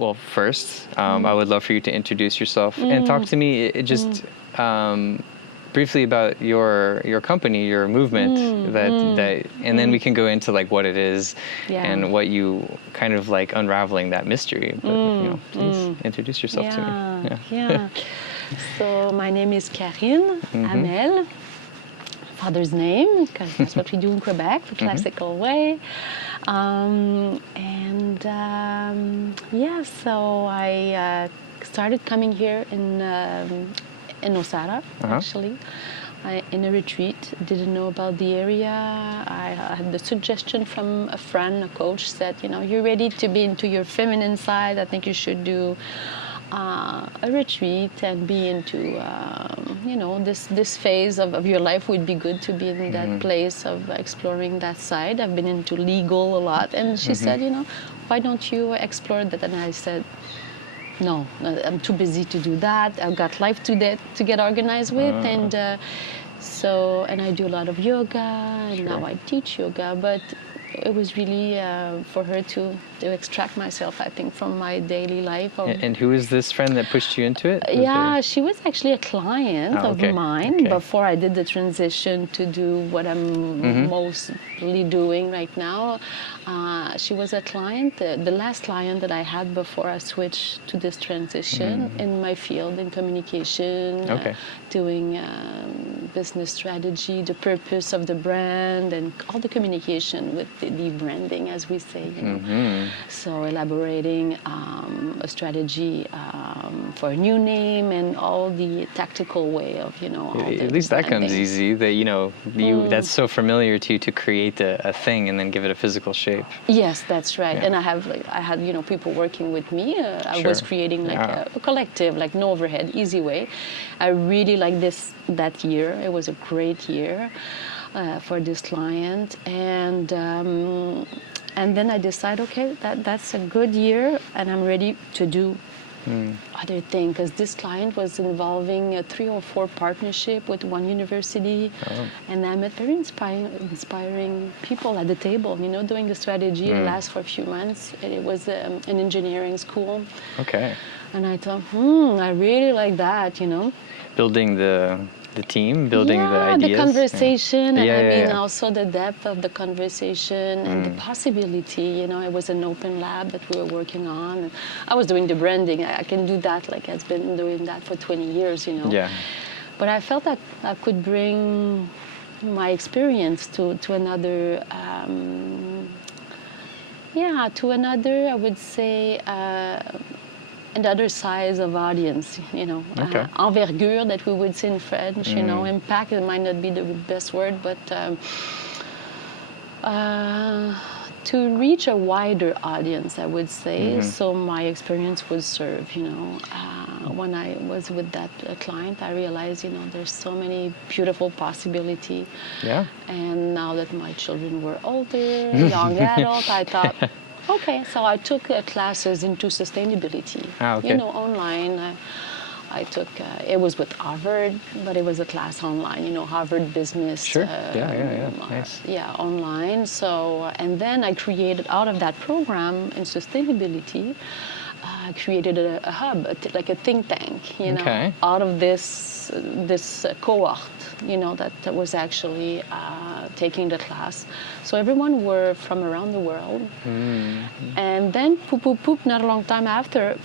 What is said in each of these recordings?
well, first, I would love for you to introduce yourself and talk to me just briefly about your company, your movement, and then we can go into like what it is and what you kind of like unraveling that mystery. But please introduce yourself to me. Yeah. So my name is Karine Hamel. Father's name, because that's what we do in Quebec, the classical way. So I started coming here in Osara, actually, in a retreat. Didn't know about the area. I had the suggestion from a friend, a coach, said, you're ready to be into your feminine side. I think you should do a retreat and be into, this phase of your life would be good to be in that place of exploring that side. I've been into legal a lot. And she said, why don't you explore that? And I said, no, I'm too busy to do that. I've got life to get organized with. And and I do a lot of yoga, and now I teach yoga. But it was really for her to extract myself, I think, from my daily life. And who is this friend that pushed you into it? She was actually a client of mine before I did the transition to do what I'm mostly doing right now. She was a client, the last client that I had before I switched to this transition in my field in communication, doing business strategy, the purpose of the brand, and all the communication with the branding, as we say. So elaborating a strategy for a new name and all the tactical way of, at least that comes easy, that, that's so familiar to you to create a thing and then give it a physical shape. Yes, that's right. And I had people working with me. I was creating a collective, like no overhead, easy way. I really liked that year. It was a great year for this client. And then I decided, okay, that's a good year, and I'm ready to do other things, because this client was involving a 3 or 4 partnership with one university, and I met very inspiring people at the table, doing the strategy. It lasted for a few months. It was an engineering school. Okay. And I thought, I really like that, Building the team, building the ideas. The conversation, and also the depth of the conversation and the possibility. It was an open lab that we were working on. And I was doing the branding. I can do that, I've been doing that for 20 years, Yeah. But I felt that I could bring my experience to another, I would say, another size of audience, envergure that we would say in French, impact, it might not be the best word, but to reach a wider audience, I would say. So my experience would serve, when I was with that client, I realized, there's so many beautiful possibilities. Yeah. And now that my children were older, young adult, I thought, okay, so I took classes into sustainability, online. I took, it was with Harvard, but it was a class online, Harvard Business. Sure, nice. Online. So, and then I created, out of that program in sustainability, I created a hub, like a think tank, out of this cohort, that was actually taking the class. So everyone were from around the world. And then, not a long time after,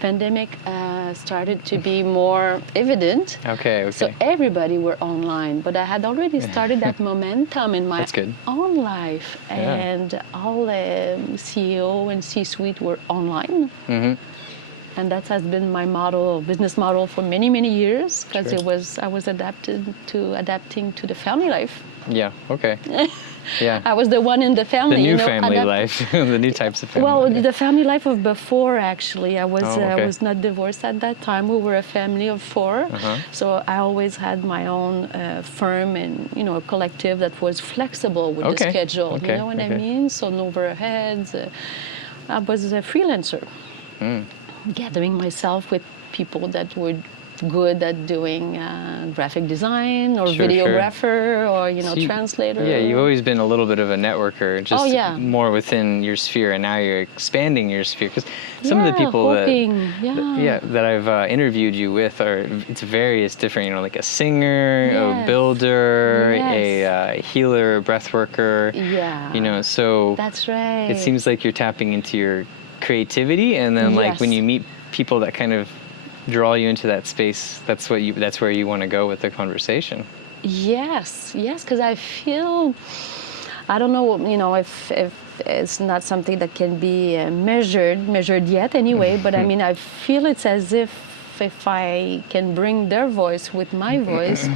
pandemic started to be more evident. Okay. So everybody were online, but I had already started that momentum in my own life, and all the CEO and C-suite were online. And that has been my business model for many, many years, because I was adapting to the family life. Yeah. Okay. Yeah. I was the one in the family. The new family life, the new types of family. Well, the family life of before, actually. I was not divorced at that time. We were a family of 4. So I always had my own firm and, a collective that was flexible with the schedule. You know what I mean? So no overheads. I was a freelancer, gathering myself with people that would good at doing graphic design or Sure, videographer or So you- translator. Yeah, you've always been a little bit of a networker, just yeah. more within your sphere, and now you're expanding your sphere. Because some of the people hoping, that I've interviewed you with it's various different, like a singer, a Yes. builder, Yes. a healer, a breath worker. Yeah. So That's right. it seems like you're tapping into your creativity, and then like when Yes. you meet people that kind of draw you into that space, that's where you want to go with the conversation. Yes, because I feel, I don't know, if it's not something that can be measured yet anyway, but I mean, I feel it's as if I can bring their voice with my voice,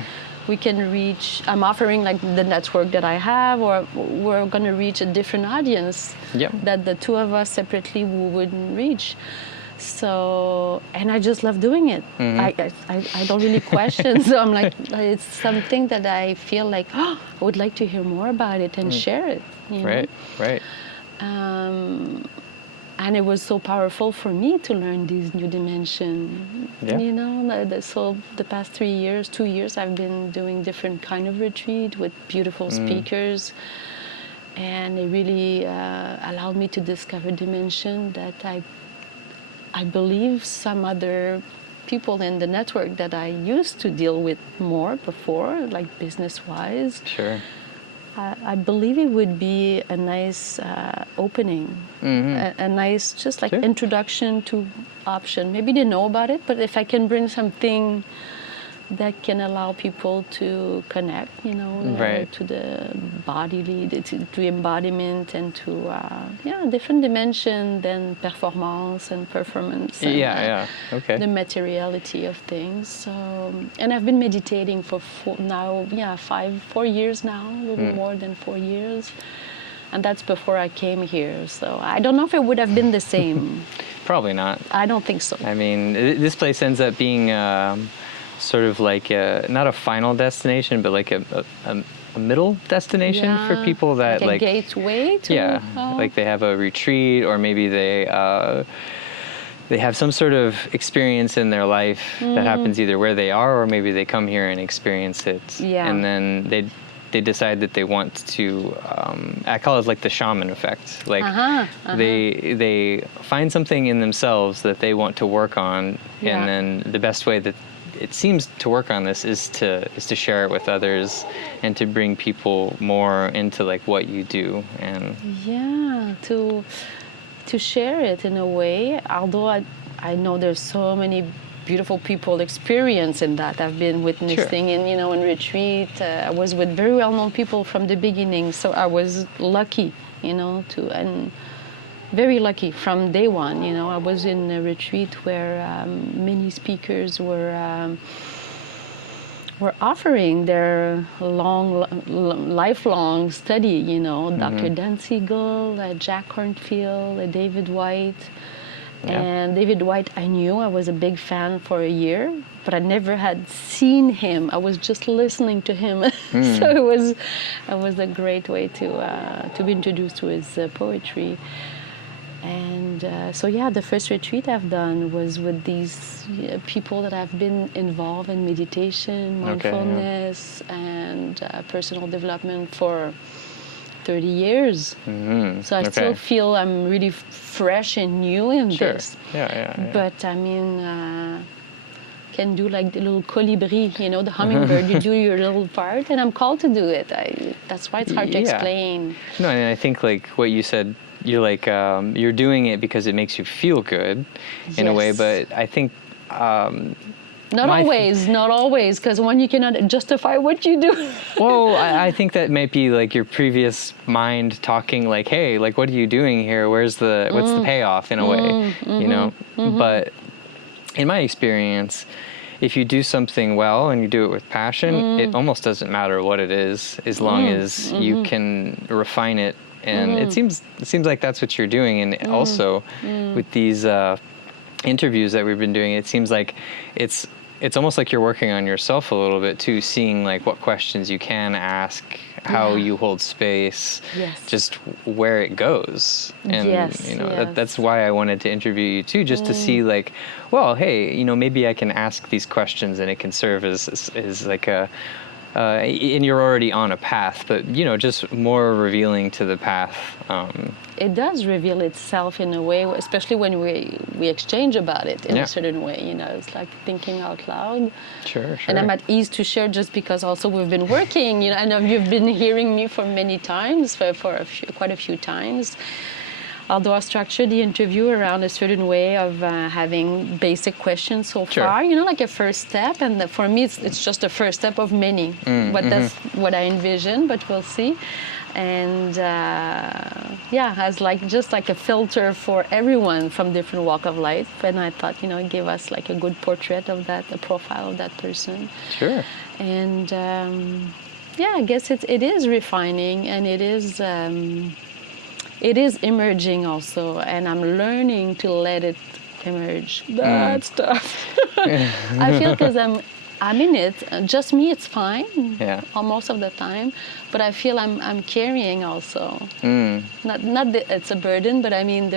we can reach, I'm offering like the network that I have, or we're going to reach a different audience that the two of us separately wouldn't reach. So, and I just love doing it. I don't really question. So I'm like, it's something that I feel like, I would like to hear more about it and share it. Right. And it was so powerful for me to learn these new dimensions. So the past 2 years, I've been doing different kind of retreat with beautiful speakers. And it really allowed me to discover dimension that I believe some other people in the network that I used to deal with more before, like business-wise. Sure. I believe it would be a nice opening, a nice just like introduction to option. Maybe they know about it, but if I can bring something that can allow people to connect, to the bodily, to embodiment, and to different dimension than performance and performance. And, okay. the materiality of things. So, and I've been meditating for 4 years now, a little more than 4 years, and that's before I came here. So I don't know if it would have been the same. Probably not. I don't think so. I mean, this place ends up being sort of like not a final destination, but like a middle destination for people that like a gateway to like they have a retreat, or maybe they have some sort of experience in their life that happens either where they are, or maybe they come here and experience it, and then they decide that they want to I call it like the shaman effect, like they find something in themselves that they want to work on, and then the best way that it seems to work on this is to share it with others, and to bring people more into like what you do, and to share it in a way. Although I know there's so many beautiful people experience in that. I've been witnessing in retreat. I was with very well-known people from the beginning, so I was lucky, and very lucky from day one. I was in a retreat where many speakers were offering their lifelong study. Dr. Dan Siegel, Jack Kornfield, David White. And David White, I knew. I was a big fan for a year, but I never had seen him. I was just listening to him. So it was a great way to be introduced to his poetry. And the first retreat I've done was with these people that have been involved in meditation, mindfulness, and personal development for 30 years. So I still feel I'm really fresh and new in this. But I mean, can do like the little colibri, the hummingbird. You do your little part, and I'm called to do it. That's why it's hard to explain. No, and I think like what you said, you're like you're doing it because it makes you feel good in a way, but I think not always, because when you cannot justify what you do. Well, I think that might be like your previous mind talking like, hey, like what are you doing here? What's the payoff in a way, But in my experience, if you do something well and you do it with passion, it almost doesn't matter what it is, as long as you can refine it. And it seems like that's what you're doing. And also with these interviews that we've been doing, it seems like it's it's almost like you're working on yourself a little bit too, seeing like what questions you can ask, how you hold space, just where it goes. And that's why I wanted to interview you too, just to see like, well, hey, maybe I can ask these questions and it can serve as like a and you're already on a path, but just more revealing to the path. It does reveal itself in a way, especially when we exchange about it in a certain way. It's like thinking out loud. Sure. And I'm at ease to share just because also we've been working. I know you've been hearing me for many times, for quite a few times. Although I structured the interview around a certain way of having basic questions so far, like a first step. And for me, it's just the first step of many. But that's what I envision, but we'll see. And as just like a filter for everyone from different walk of life. And I thought, it gave us like a good portrait of that, a profile of that person. Sure. And I guess it is refining, and it is emerging also, and I'm learning to let it emerge. That stuff. I feel because I'm in it. Just me, it's fine. Yeah. Most of the time, but I feel I'm carrying also. Not that it's a burden, but I mean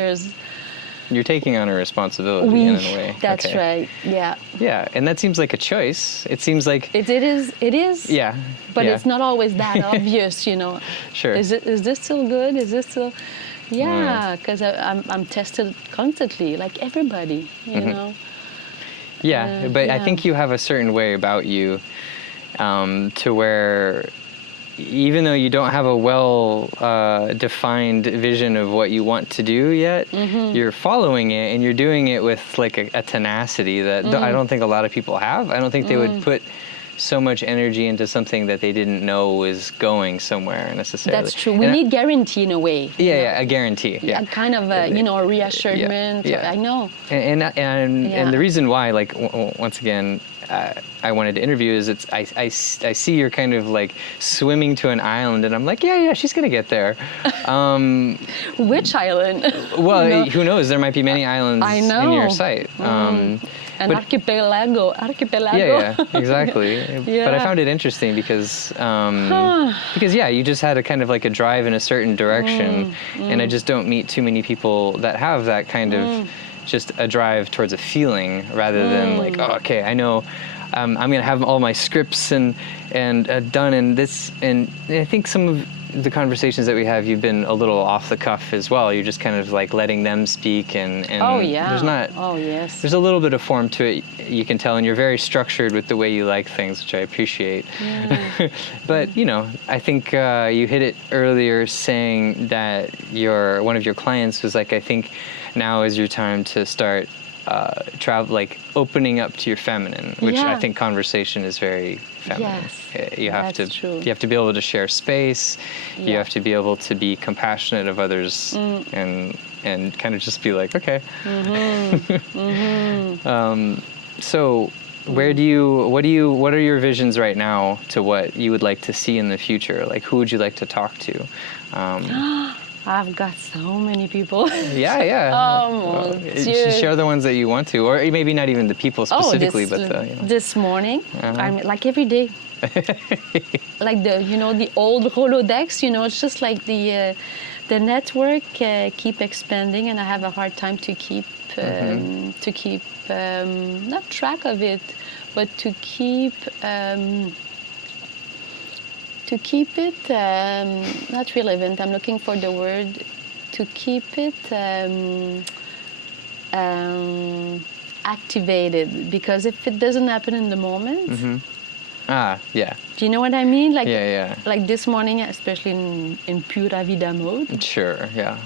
you're taking on a responsibility in a way. That's right. Yeah. Yeah, and that seems like a choice. It seems like it is. Yeah. But it's not always that obvious, Sure. Is this still good? Is this still? Yeah, because I'm tested constantly, like everybody, Yeah, but I think you have a certain way about you, to where even though you don't have a well-defined vision of what you want to do yet, you're following it, and you're doing it with like a tenacity that I don't think a lot of people have. I don't think they would put so much energy into something that they didn't know was going somewhere necessarily. That's true. We need guarantee in a way. Yeah, a guarantee. Yeah, a kind of a reassurance. Yeah. I know. And the reason why, like, once again, I wanted to interview is I see you're kind of like swimming to an island, and I'm like, yeah, she's gonna get there. Which island? Well, who knows? There might be many islands in your sight. An archipelago. Yeah, exactly. But I found it interesting because you just had a kind of like a drive in a certain direction, and I just don't meet too many people that have that kind of just a drive towards a feeling rather than like, oh, okay, I know I'm gonna have all my scripts and done and this, and I think some of the conversations that we have, you've been a little off the cuff as well. You're just kind of like letting them speak, and there's a little bit of form to it, you can tell, and you're very structured with the way you like things, which I appreciate. But I think you hit it earlier saying that one of your clients was like, I think now is your time to start like opening up to your feminine, which I think conversation is very feminine. Yes, you have that's true. You have to be able to share space. You have to be able to be compassionate of others, and kind of just be like, okay. So what are your visions right now to what you would like to see in the future? Like, who would you like to talk to? I've got so many people. Yeah. Oh, share the ones that you want to, or maybe not even the people specifically, this morning, I'm like every day. Like the old Rolodex, it's just like the network keep expanding, and I have a hard time to keep not track of it, but to keep it not relevant. I'm looking for the word. To keep it activated, because if it doesn't happen in the moment. Yeah. Do you know what I mean? Like, like this morning, especially in pura vida mode. Sure, yeah.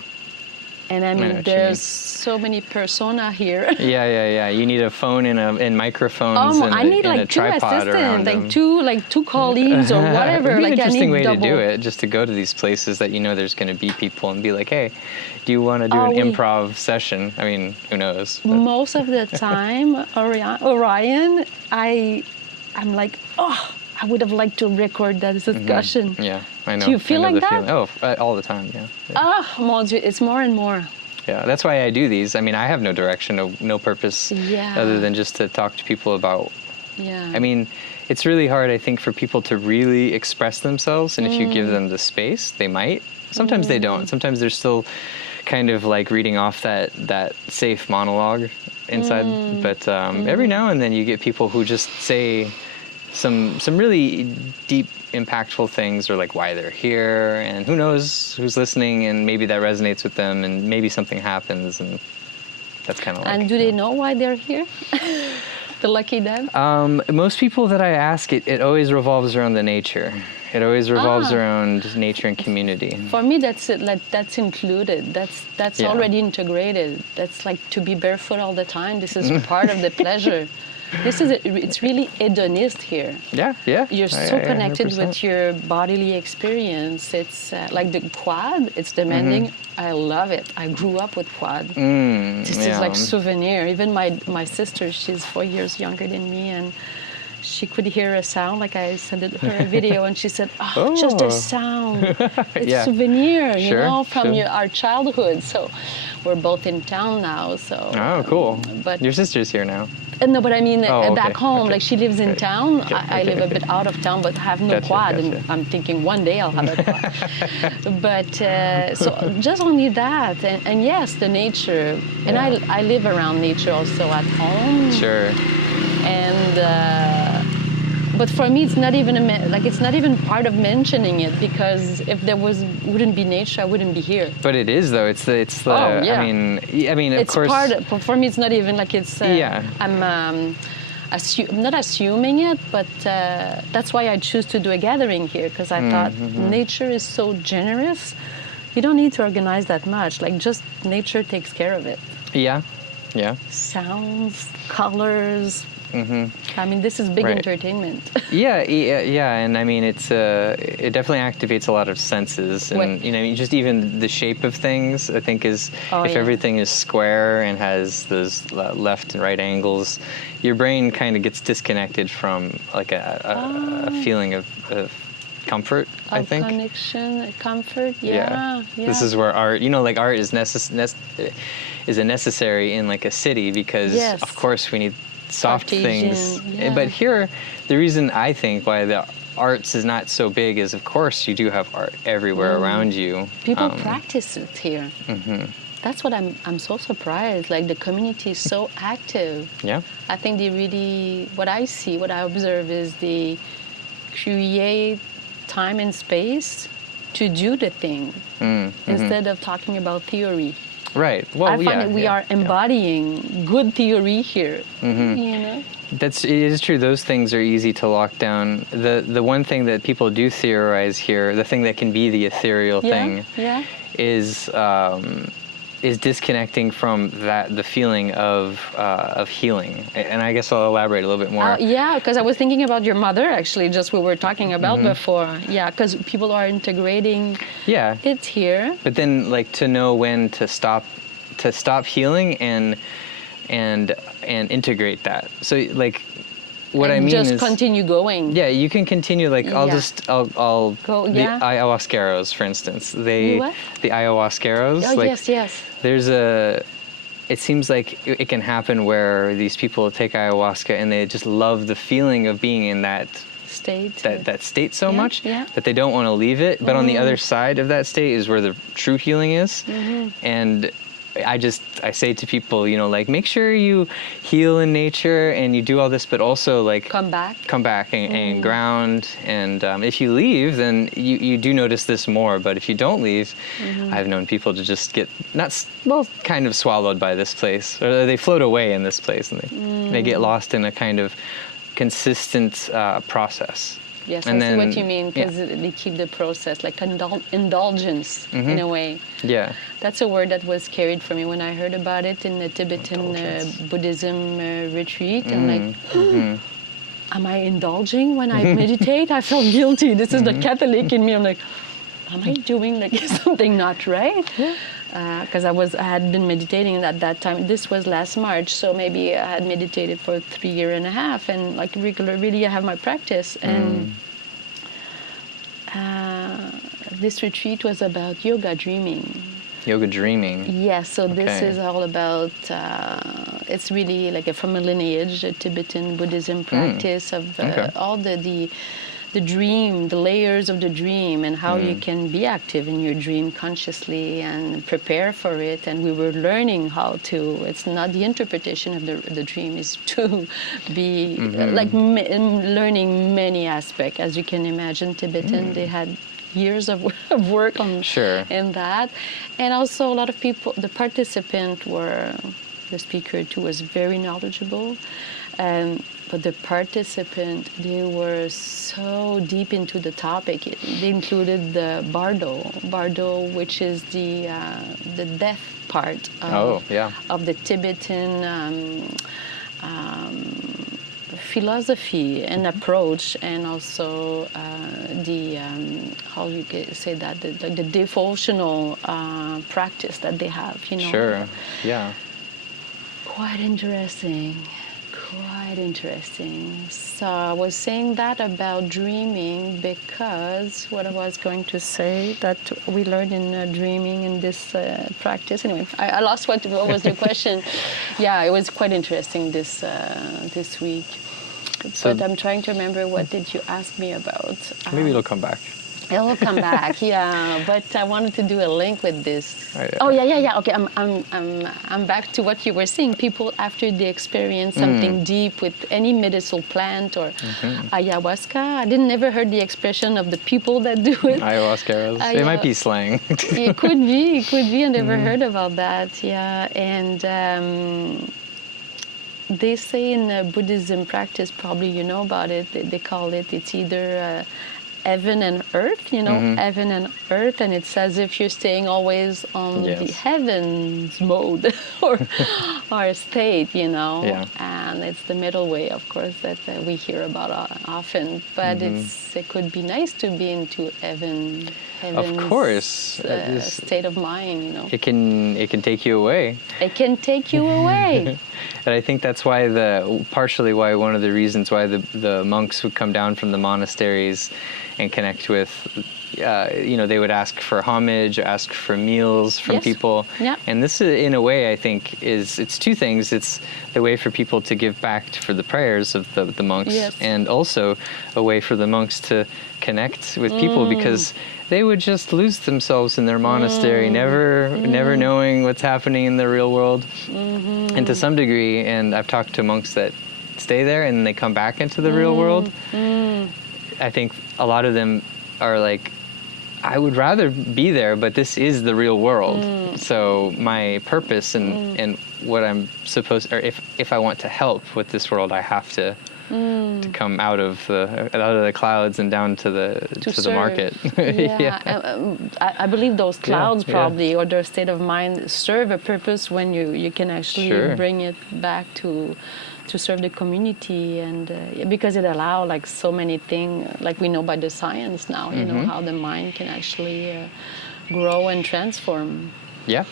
And I mean, there's so many persona here. Yeah. You need a phone and microphones and I need like a two tripod around assistants, them. like two colleagues or whatever. It'd be like an interesting I need way double. to do it, just to go to these places that there's going to be people and be like, hey, do you want to do an improv session? I mean, who knows? But. Most of the time, Orion, I'm like, I would have liked to record that discussion. Yeah, I know. Do you feel like that? Feeling. Oh, all the time, yeah. Mon Dieu, it's more and more. Yeah, that's why I do these. I mean, I have no direction, no purpose, other than just to talk to people about Yeah. I mean, it's really hard, I think, for people to really express themselves. And if you give them the space, they might. Sometimes they don't. Sometimes they're still kind of like reading off that safe monologue inside. But every now and then you get people who just say some really deep, impactful things, or like why they're here, and who knows who's listening, and maybe that resonates with them, and maybe something happens, and that's kind of like. And do they know why they're here? The lucky them? Most people that I ask, it always revolves around the nature. It always revolves around nature and community. For me, that's it. Like, that's included. That's already integrated. That's like to be barefoot all the time. This is part of the pleasure. It's really hedonist here. Yeah. You're so connected 100%. with your bodily experience. It's like the quad. It's demanding. I love it. I grew up with quad. This is like souvenir. Even my sister, she's 4 years younger than me, and she could hear a sound. Like, I sent her a video, and she said, "Oh, just a sound. It's souvenir, you know, from our childhood." So we're both in town now. So cool. But your sister's here now. no, but I mean, okay, back home, okay. like, she lives in town. I live a okay. bit out of town, but have no quad. And I'm thinking one day I'll have a quad. But so just only that, and yes, the nature. And I live around nature also at home. Sure. And but for me, it's not even it's not even part of mentioning it, because if there wouldn't be nature, I wouldn't be here. But it is, though. It's the. Oh, yeah. I mean, of It's course. for me. It's not even like it's. I'm not assuming it, but that's why I choose to do a gathering here, because I thought nature is so generous. You don't need to organize that much. Like, just nature takes care of it. Yeah. Sounds, colors. I mean, this is big entertainment. Yeah, and I mean, it definitely activates a lot of senses, and you know, just even the shape of things, I think, is if everything is square and has those left and right angles, your brain kind of gets disconnected from like a feeling of comfort. I think Connection, comfort. Yeah. This is where art, you know, like art is a necessary in like a city, because of course we need soft things. But here, the reason I think why the arts is not so big is, of course, you do have art everywhere around you. People practice it here. That's what I'm so surprised. Like, the community is so active. Yeah. I think they really, what I observe is they create time and space to do the thing instead of talking about theory. Right. Well, I find that we are embodying good theory here. You know? It is true. Those things are easy to lock down. The one thing that people do theorize here, the thing that can be the ethereal thing, is disconnecting from the feeling of healing. And I guess I'll elaborate a little bit more. Because I was thinking about your mother, actually, just we were talking about before. Yeah, because people are integrating it here. But then, like, to know when to stop healing and integrate that. So, like, what I mean just is continue going. Yeah, you can continue. Like, I'll go. The ayahuasqueros, for instance. The ayahuasqueros. Oh, like, yes. There's it seems like it can happen where these people take ayahuasca and they just love the feeling of being in that state, that state so much that they don't want to leave it. But on the other side of that state is where the true healing is. And I say to people, you know, like, make sure you heal in nature and you do all this, but also, like, come back and ground. And if you leave, then you do notice this more. But if you don't leave, I've known people to just get kind of swallowed by this place, or they float away in this place, and they get lost in a kind of consistent process. Yes, I see what you mean, because they keep the process, like indulgence in a way. Yeah. That's a word that was carried for me when I heard about it in the Tibetan Buddhism retreat. I'm like, am I indulging when I meditate? I feel guilty. This is the Catholic in me. I'm like, am I doing like something not right? Because I had been meditating at that time. This was last March, so maybe I had meditated for 3.5 years, and like really I have my practice. And this retreat was about yoga dreaming. Yoga dreaming. Yes, so this Okay. is all about, it's really like from a lineage, a Tibetan Buddhism practice of Okay. all the dream, the layers of the dream, and how you can be active in your dream consciously and prepare for it. And we were learning how to, it's not the interpretation of the dream, is to be learning many aspects. As you can imagine, Tibetan, they had years of work on Sure. in that. And also a lot of people, the participant were, the speaker too was very knowledgeable. But the participant, they were so deep into the topic. They included the bardo, which is the death part of, of the Tibetan philosophy and approach, and also the how you say that, like the devotional practice that they have. You know. Sure. Yeah. Quite interesting. Quite interesting. So I was saying that about dreaming because what I was going to say that we learned in dreaming in this practice. Anyway, I lost what was your question. Yeah, it was quite interesting this week. So But I'm trying to remember, what did you ask me about? maybe it'll come back. It'll come back, yeah. But I wanted to do a link with this. Oh, yeah. Oh yeah. Okay, I'm back to what you were saying. People after they experience something deep with any medicinal plant or ayahuasca. I didn't never heard the expression of the people that do it. Ayahuasca. It might be slang. It could be. I never heard about that. Yeah, and they say in Buddhism practice, probably you know about it. They call it. It's either heaven and earth, you know, heaven and earth, and it's as if you're staying always on the heavens mode or state, you know. Yeah. And it's the middle way, of course, that we hear about often. But it could be nice to be into heaven's Of course, state of mind, you know. It can take you away. It can take you away. And I think that's why partially why one of the reasons why the monks would come down from the monasteries and connect with, they would ask for homage, ask for meals from people. Yeah. And this, in a way, I think it's two things. It's the way for people to give back for the prayers of the monks, and also a way for the monks to connect with people, because they would just lose themselves in their monastery, never knowing what's happening in the real world. And to some degree, and I've talked to monks that stay there and they come back into the real world, I think a lot of them are like, I would rather be there, but this is the real world. So my purpose and what I'm supposed, or if I want to help with this world, I have to come out of the clouds and down to the market. I believe those clouds probably, or their state of mind, serve a purpose when you can actually bring it back to serve the community, and because it allows like so many things, like we know by the science now, you know, how the mind can actually grow and transform. Yeah,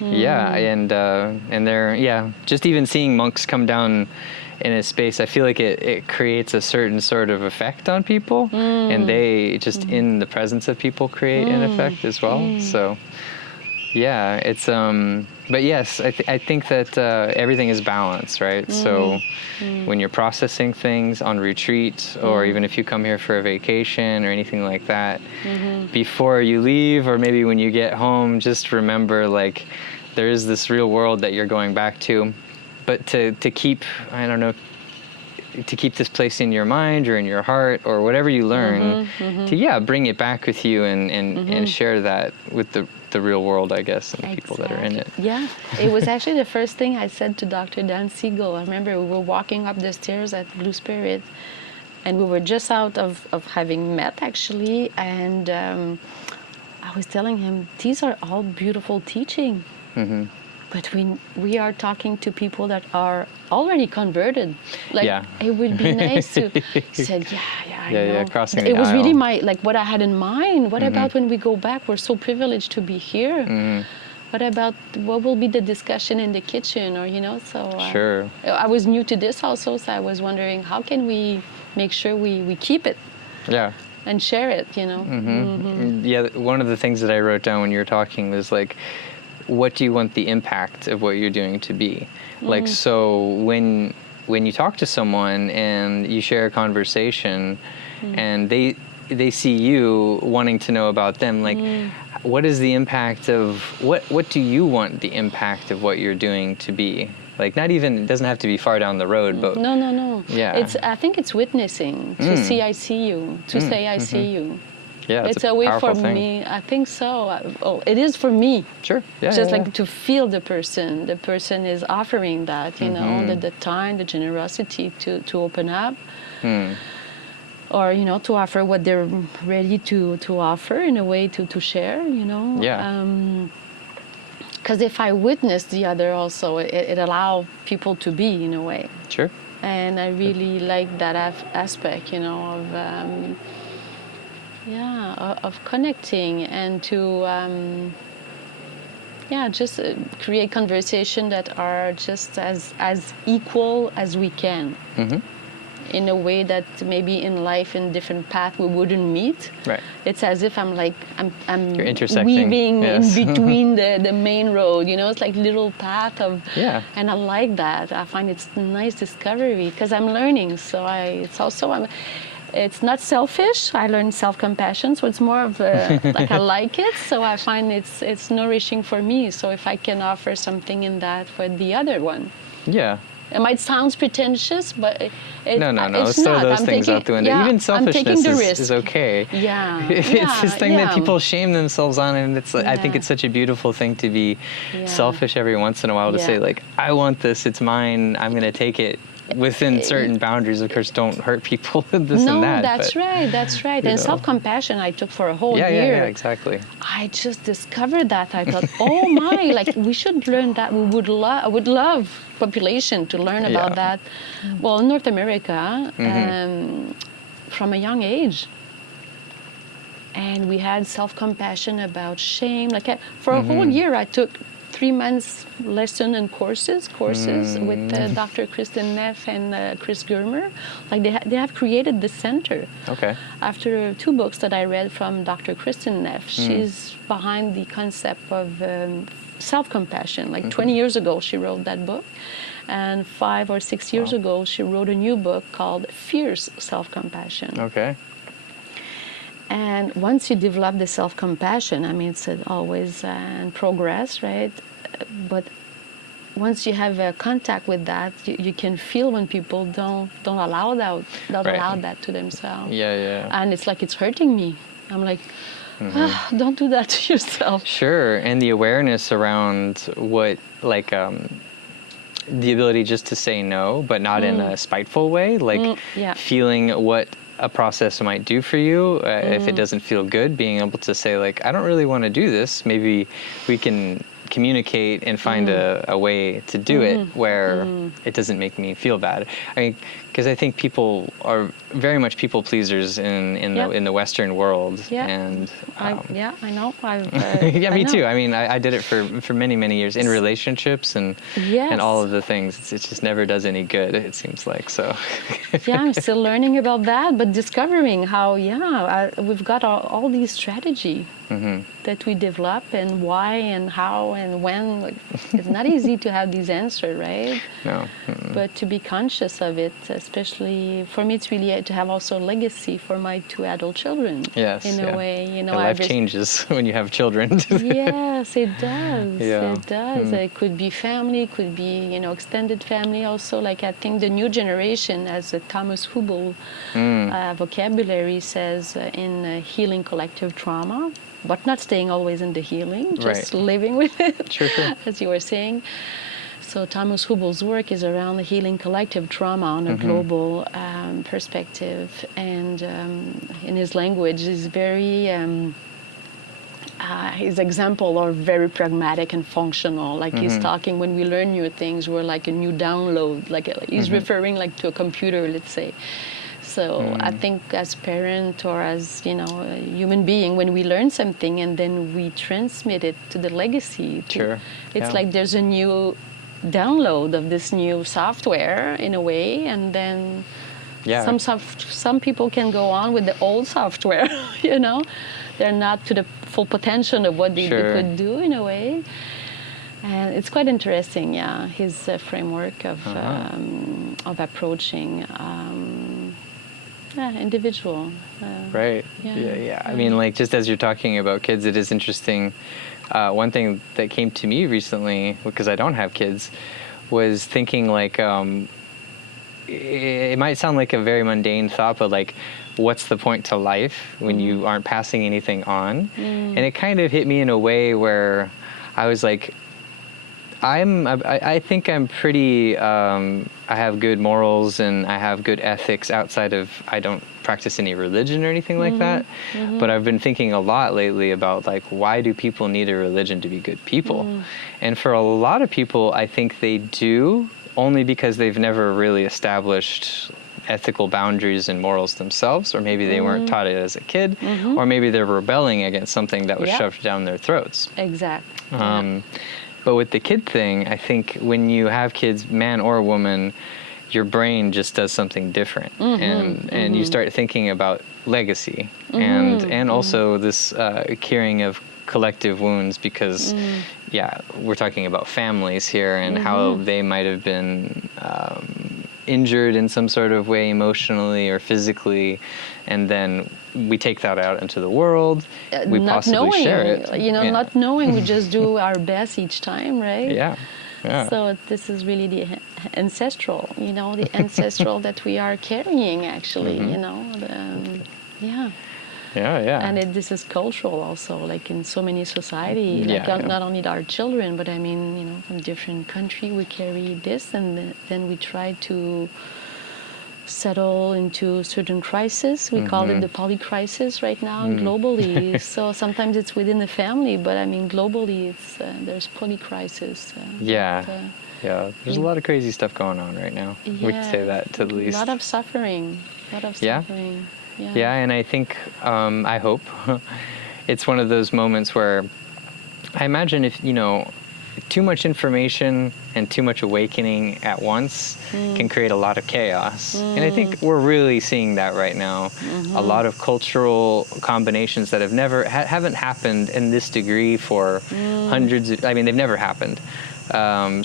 and they're just even seeing monks come down in a space, I feel like it creates a certain sort of effect on people, and they just in the presence of people create an effect as well. So yeah, it's but yes, I think that everything is balance, right? So when you're processing things on retreat, or even if you come here for a vacation or anything like that, before you leave, or maybe when you get home, just remember, like, there is this real world that you're going back to. But to keep, I don't know, to keep this place in your mind or in your heart or whatever you learn, to bring it back with you and share that with the real world, I guess, and the people that are in it. Yeah, it was actually the first thing I said to Dr. Dan Siegel. I remember we were walking up the stairs at Blue Spirit, and we were just out of having met, actually, and I was telling him, these are all beautiful teaching. But we are talking to people that are already converted. Like, it would be nice to. He said, I know. Crossing the It was aisle. really what I had in mind. What about when we go back? We're so privileged to be here. What about what will be the discussion in the kitchen, or So I was new to this also, so I was wondering, how can we make sure we keep it? Yeah. And share it, Yeah, one of the things that I wrote down when you were talking was like, what do you want the impact of what you're doing to be? Like, so when you talk to someone and you share a conversation and they see you wanting to know about them, like, what is the impact of, what do you want the impact of what you're doing to be? Like, not even, it doesn't have to be far down the road, but... No. Yeah. I think it's witnessing, to see I see you, to say I see you. Yeah, it's a way for thing. me. I think so. It is for me. Sure. Yeah. Just like to feel the person. The person is offering that, you know, the time, the generosity to open up, or you know, to offer what they're ready to offer in a way to share. You know. Yeah. Because if I witness the other, also it allows people to be in a way. Sure. And I really like that aspect, you know, of connecting and to just create conversation that are just as equal as we can, in a way that maybe in life in different path we wouldn't meet. Right. It's as if I'm You're intersecting. weaving Yes. in between the main road, you know. It's like little path of, Yeah. and I like that. I find it's a nice discovery because I'm learning. So it's not selfish. I learned self-compassion, so it's more of like I like it. So I find it's nourishing for me. So if I can offer something in that for the other one. Yeah. It might sound pretentious, but No. it's Let's throw not. those I'm things taking, out the window. yeah, Even I'm selfishness taking the risk. is okay. Yeah. It's this thing that people shame themselves on, and I think Yeah. it's such a beautiful thing to be selfish every once in a while, to say like, I want this, it's mine, I'm going to take it within certain boundaries. Of course, don't hurt people, this and that. That's right. And self-compastion I took for a whole year. Yeah, exactly. I just discovered that. I thought, oh my, like we should learn that. I would love population to learn about that. Well, in North America, from a young age. And we had self-compassion about shame. Like for a whole year, I took 3 months lesson and courses with Dr. Kristen Neff and Chris Germer. Like they have created the center. Okay. After 2 books that I read from Dr. Kristen Neff, she's behind the concept of self-compassion. Like 20 years ago, she wrote that book. And 5 or 6 years ago, she wrote a new book called Fierce Self-Compassion. Okay. And once you develop the self-compassion, I mean, it's always in progress, right? But once you have a contact with that, you can feel when people don't allow that to themselves. Yeah. And it's like it's hurting me. I'm like, don't do that to yourself. Sure, and the awareness around what, like, the ability just to say no, but not in a spiteful way, like feeling what a process might do for you. If it doesn't feel good, being able to say like, I don't really want to do this. Maybe we can communicate and find a way to do it where it doesn't make me feel bad. I mean, because I think people are very much people pleasers in the Western world. And I know. me too. I mean, I did it for many years in relationships and all of the things. It just never does any good, it seems like. So I'm still learning about that, but discovering how we've got all these strategy that we develop, and why and how and when. Like, it's not easy to have these answers, right? No. But to be conscious of it, especially for me, it's really to have also a legacy for my 2 adult children. Yes. In a way, you know, life changes when you have children. Yes, it does. Yeah. It does. It could be family, it could be, you know, extended family also. Like I think the new generation, as Thomas Hubel vocabulary says, in healing collective trauma, but not staying always in the healing, just living with it, Sure. as you were saying. So Thomas Hubel's work is around the healing collective trauma on a global perspective, and in his language is very, his example are very pragmatic and functional. Like he's talking, when we learn new things, we're like a new download, like he's referring like to a computer, let's say. So I think as parent or as, you know, a human being, when we learn something and then we transmit it to the legacy, it's like there's a new download of this new software in a way, and then some people can go on with the old software, you know. They're not to the full potential of what they could do in a way. And it's quite interesting, yeah, his framework of approaching individual. Right. Yeah. I mean, like, just as you're talking about kids, it is interesting. One thing that came to me recently, because I don't have kids, was thinking like, it might sound like a very mundane thought, but like, what's the point to life when you aren't passing anything on? And it kind of hit me in a way where I was like, I think I'm pretty, I have good morals and I have good ethics outside of, I don't practice any religion or anything like that. But I've been thinking a lot lately about like, why do people need a religion to be good people? And for a lot of people, I think they do, only because they've never really established ethical boundaries and morals themselves, or maybe they weren't taught it as a kid, or maybe they're rebelling against something that was shoved down their throats. Exactly. But with the kid thing, I think when you have kids, man or woman, your brain just does something different, and you start thinking about legacy and also this curing of collective wounds, because we're talking about families here and how they might have been injured in some sort of way, emotionally or physically, and then we take that out into the world. We possibly share it. Not knowing, we just do our best each time, right? Yeah. So this is really the ancestral, the ancestral that we are carrying, actually, And this is cultural also, like in so many society, not only our children, but I mean, from different country, we carry this, and then we try to settle into certain crisis. We call it the poly-crisis right now, globally. So sometimes it's within the family, but I mean, globally, it's there's poly-crisis. There's a lot of crazy stuff going on right now. We can say that, to the least. A lot of suffering. Yeah, and I think, I hope, it's one of those moments where I imagine if, too much information and too much awakening at once can create a lot of chaos. And I think we're really seeing that right now. A lot of cultural combinations that haven't happened in this degree for they've never happened.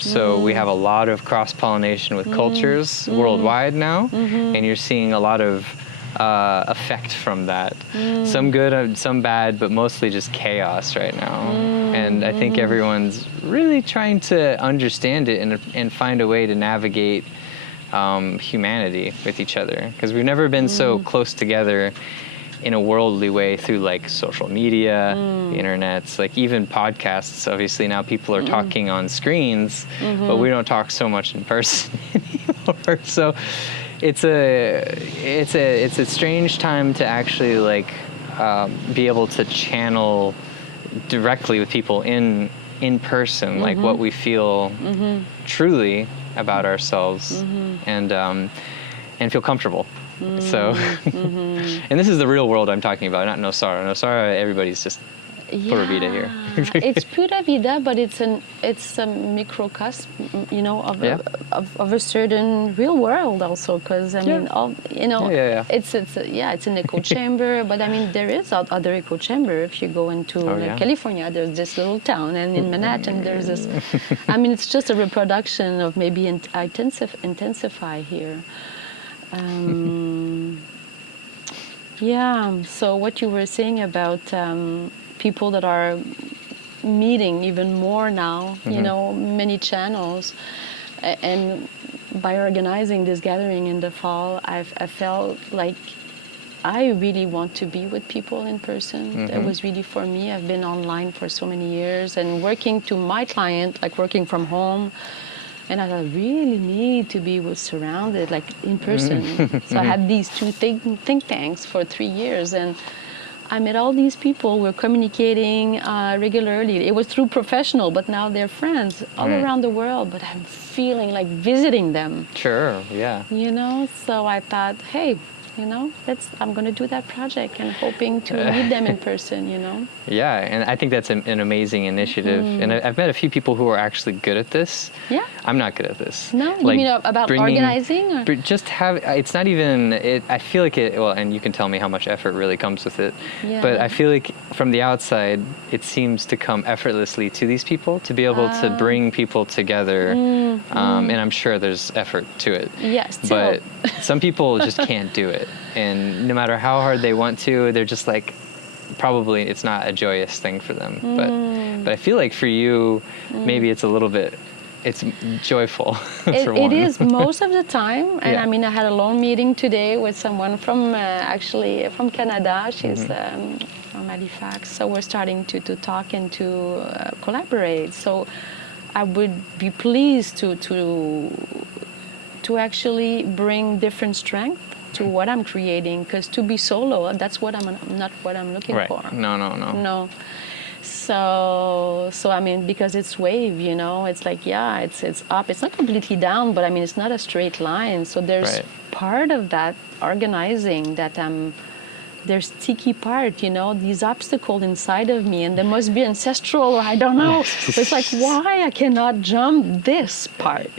So we have a lot of cross-pollination with cultures worldwide now, and you're seeing a lot of effect from that. Some good, some bad, but mostly just chaos right now. And I think everyone's really trying to understand it and find a way to navigate humanity with each other, because we've never been so close together in a worldly way through like social media, the internets, like even podcasts. Obviously now people are talking on screens, but we don't talk so much in person anymore. So it's a strange time to actually like be able to channel directly with people in person, like what we feel truly about ourselves, and feel comfortable. So, and this is the real world I'm talking about, not Nosara. Nosara, everybody's just Pura Vida here. It's Pura Vida, but it's a microcosm, of a certain real world also. Because I mean, it's an echo chamber. But I mean, there is other echo chamber. If you go into California, there's this little town, and in Manhattan, there's this. I mean, it's just a reproduction of maybe intensify here. So what you were saying about people that are meeting even more now, many channels, and by organizing this gathering in the fall, I felt like I really want to be with people in person. That was really for me. I've been online for so many years and working to my client, like working from home. And I really need to be surrounded, like in person. So I had these two think tanks for 3 years, and I met all these people. We're communicating regularly. It was through professional, but now they're friends all around the world. But I'm feeling like visiting them. Sure, yeah. So I thought, hey, I'm going to do that project and hoping to meet them in person, Yeah, and I think that's an amazing initiative. And I've met a few people who are actually good at this. Yeah. I'm not good at this. No, you mean about organizing? Or? Just it's not even, I feel like well, and you can tell me how much effort really comes with it. Yeah. But I feel like from the outside, it seems to come effortlessly to these people to be able to bring people together. And I'm sure there's effort to it. Yes. But some people just can't do it. And no matter how hard they want to, they're just like, probably it's not a joyous thing for them. But I feel like for you, maybe it's a little bit, it's joyful. It is most of the time. And I mean, I had a long meeting today with someone from actually from Canada. She's from Halifax. So we're starting to talk and to collaborate. So I would be pleased to actually bring different strength to what I'm creating, because to be solo, that's not what I'm looking for. No. So I mean, because it's wave, it's like, it's up. It's not completely down, but I mean, it's not a straight line. So there's part of that organizing that there's sticky part, these obstacles inside of me, and there must be ancestral, or I don't know. It's like, why I cannot jump this part?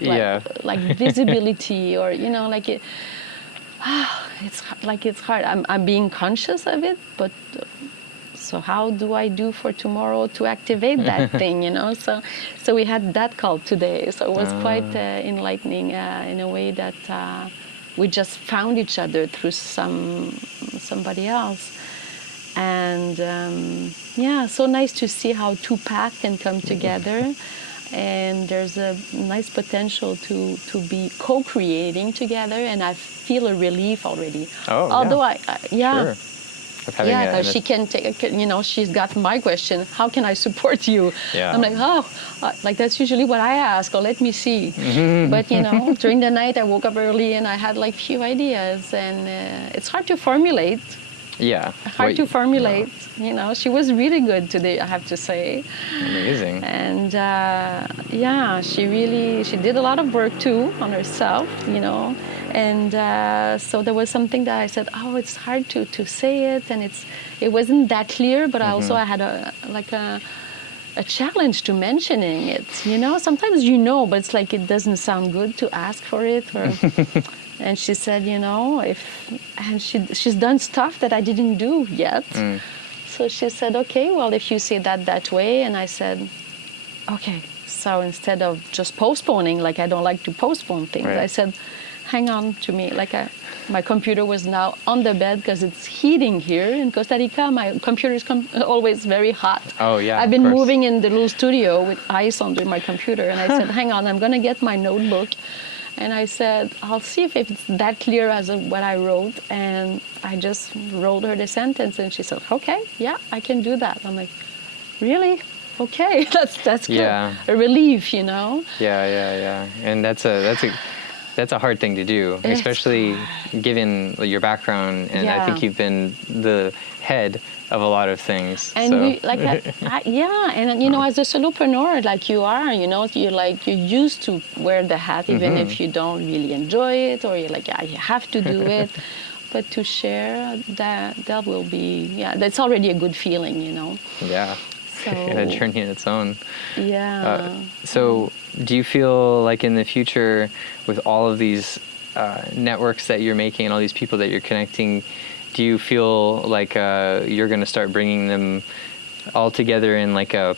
Like visibility, or, like it. It's hard. I'm being conscious of it, but so how do I do for tomorrow to activate that thing, So we had that call today. So it was quite enlightening in a way that we just found each other through somebody else. And so nice to see how two paths can come together. And there's a nice potential to be co-creating together, and I feel a relief already. Oh, although Sure. because she can take, she's got my question, how can I support you? Yeah. I'm like, that's usually what I ask, or let me see. But, during the night I woke up early and I had like few ideas, and it's hard to formulate. Yeah. Hard to formulate. She was really good today, I have to say. Amazing. And she did a lot of work too on herself, And so there was something that I said, it's hard to say it, and it wasn't that clear, but also I had a challenge to mentioning it. Sometimes but it's like it doesn't sound good to ask for it, or. And she said, she's done stuff that I didn't do yet. So she said, okay, well, if you say that way. And I said, okay. So instead of just postponing, like I don't like to postpone things, I said, hang on to me. My computer was now on the bed because it's heating here in Costa Rica. My computer is always very hot. Oh, yeah. I've been moving in the little studio with ice under my computer. And I said, hang on, I'm going to get my notebook. And I said, I'll see if it's that clear as what I wrote. And I just wrote her the sentence, and she said, okay, yeah, I can do that. I'm like, really? Okay, that's good. Yeah. A relief, Yeah. And that's a hard thing to do, especially given your background. And I think you've been the head of a lot of things. And as a solopreneur, like you are, you're used to wear the hat, even if you don't really enjoy it, or you're like, you have to do it. But to share that will be, that's already a good feeling, Yeah. So, and a journey in its own. Yeah. So do you feel like in the future, with all of these networks that you're making and all these people that you're connecting, do you feel like you're going to start bringing them all together in like a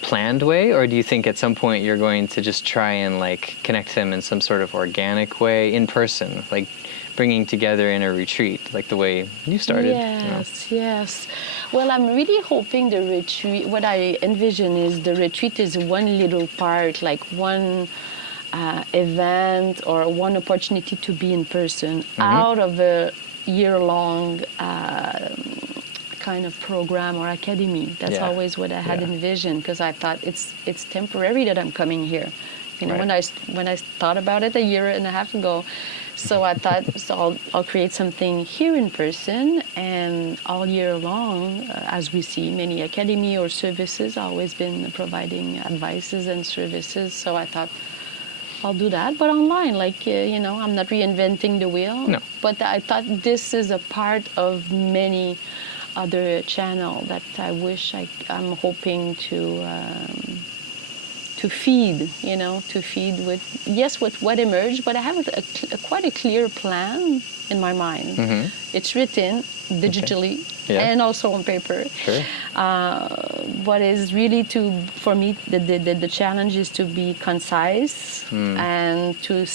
planned way, or do you think at some point you're going to just try and like connect them in some sort of organic way in person, like bringing together in a retreat, like the way you started? Yes. Well, I'm really hoping the retreat, what I envision is the retreat is one little part, like one event or one opportunity to be in person out of a year-long kind of program or academy. That's always what I had envisioned, because I thought it's temporary that I'm coming here. When I thought about it a year and a half ago, so I thought I'll create something here in person, and all year long, as we see many academy or services, always been providing advices and services. So I thought, I'll do that, but online, like, I'm not reinventing the wheel. No. But I thought this is a part of many other channel that I wish I'm hoping to feed, to feed with what emerged, but I have quite a clear plan in my mind. It's written digitally and also on paper. Sure. What is really for me, the challenge is to be concise and to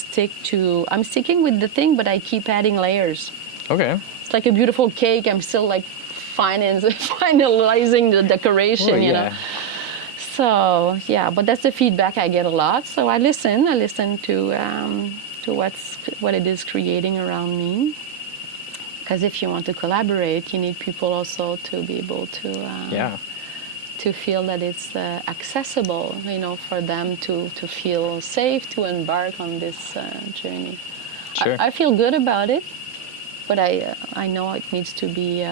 I'm sticking with the thing, but I keep adding layers. Okay. It's like a beautiful cake. I'm still like finalizing the decoration, you know. So but that's the feedback I get a lot. So I listen to what it is creating around me. Because if you want to collaborate, you need people also to be able to feel that it's accessible, for them to feel safe to embark on this journey. Sure. I feel good about it, but I know it needs to be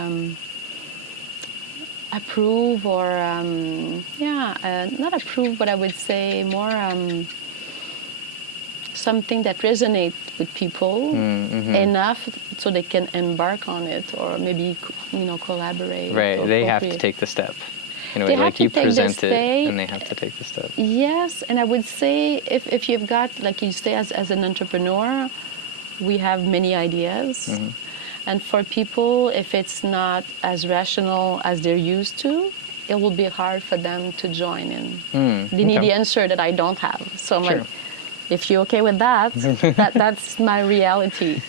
approved or not approved, but I would say more something that resonates with people enough so they can embark on it, or maybe collaborate. Right, they have to take the step. In a way, like you present it, and they have to take the step. Yes, and I would say if you've got, like you say, as an entrepreneur, we have many ideas. And for people, if it's not as rational as they're used to, it will be hard for them to join in. They need the answer that I don't have. So I'm like, if you're okay with that, that's my reality.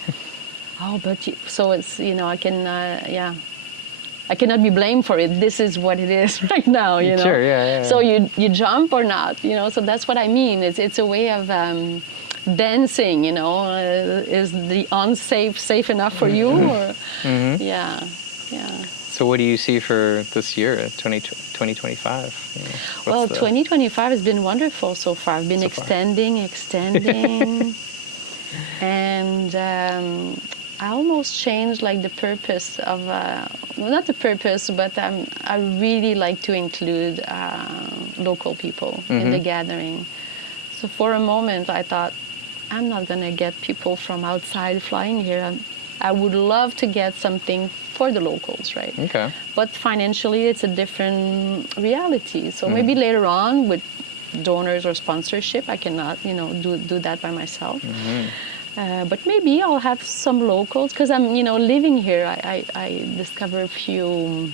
Oh, but so it's, I can, I cannot be blamed for it. This is what it is right now, Sure, yeah. So you jump or not, so that's what I mean. It's a way of dancing, is the unsafe safe enough for you? Or, yeah. So what do you see for this year, 2025? Well, 2025 has been wonderful so far. I've been extending, and I almost changed like the purpose of, not the purpose, but I really like to include local people in the gathering. So for a moment I thought, I'm not going to get people from outside flying here. I would love to get something for the locals, right? Okay. But financially, it's a different reality. So maybe later on, with donors or sponsorship, I cannot, do that by myself. But maybe I'll have some locals, because I'm, living here. I discover a few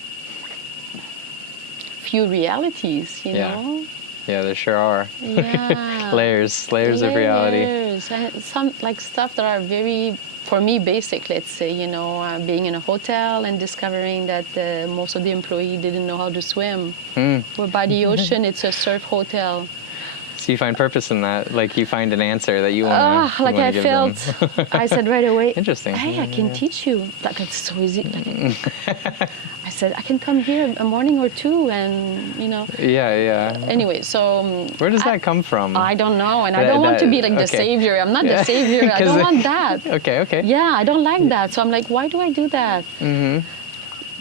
realities, know. Yeah, there sure are. Yeah. layers of reality. And some like stuff that are very, for me, basic. Let's say, being in a hotel and discovering that most of the employees didn't know how to swim. We're by the ocean. It's a surf hotel. So you find purpose in that, like you find an answer that you want to I give felt, them. I said right away, Interesting. Hey, I can teach you. Like, it's so easy. I said, I can come here a morning or two and, Yeah. Anyway, so... Where does that come from? I don't know, and I don't want to be like the savior. I'm not the savior. I don't want that. Okay. Yeah, I don't like that. So I'm like, why do I do that?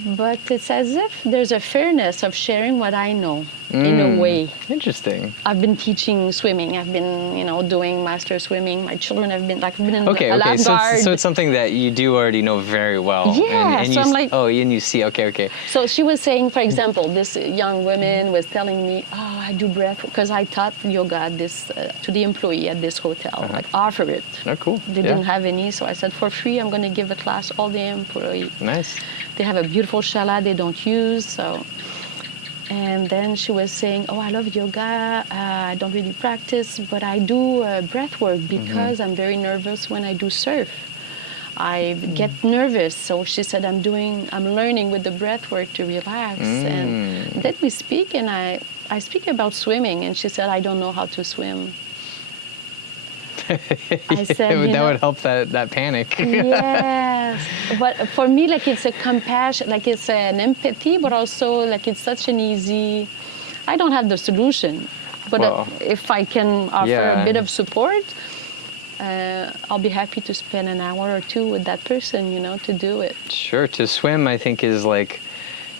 But it's as if there's a fairness of sharing what I know in a way. Interesting. I've been teaching swimming. I've been, doing master swimming. My children have been, I've been in a lifeguard. So it's something that you do already know very well. Yeah, and so I'm like... Oh, and you see, okay. So she was saying, for example, this young woman was telling me, I do breath, because I taught yoga at this, to the employee at this hotel, like offer it. Oh, cool. They didn't have any, so I said, for free, I'm going to give a class, all the employees. Nice. They have a beautiful chalet they don't use, so... And then she was saying, I love yoga. I don't really practice, but I do breath work because I'm very nervous when I do surf. I get nervous. So she said, I'm learning with the breath work to relax. And then we speak, and I speak about swimming, and she said, I don't know how to swim. I said, that would help that panic. Yes, but for me, like, it's a compassion, like it's an empathy, but also like it's such an easy. I don't have the solution, but if I can offer a bit of support, I'll be happy to spend an hour or two with that person, to do it. Sure, to swim, I think, is like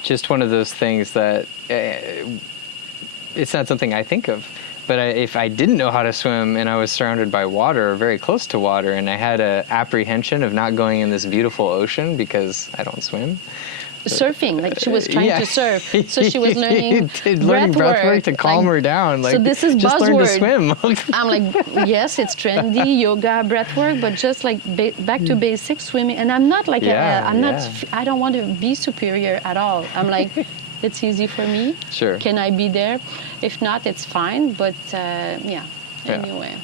just one of those things that it's not something I think of. But if I didn't know how to swim and I was surrounded by water or very close to water, and I had a apprehension of not going in this beautiful ocean because I don't swim. Surfing, like she was trying to surf, so she was learning breath work to calm her down. Like, so this is just buzzword. learn to swim. I'm like, yes, it's trendy, yoga, breath work, but just like back to basic swimming. And I'm not like I don't want to be superior at all. I'm like, it's easy for me. Sure. Can I be there? If not, it's fine. But anyway,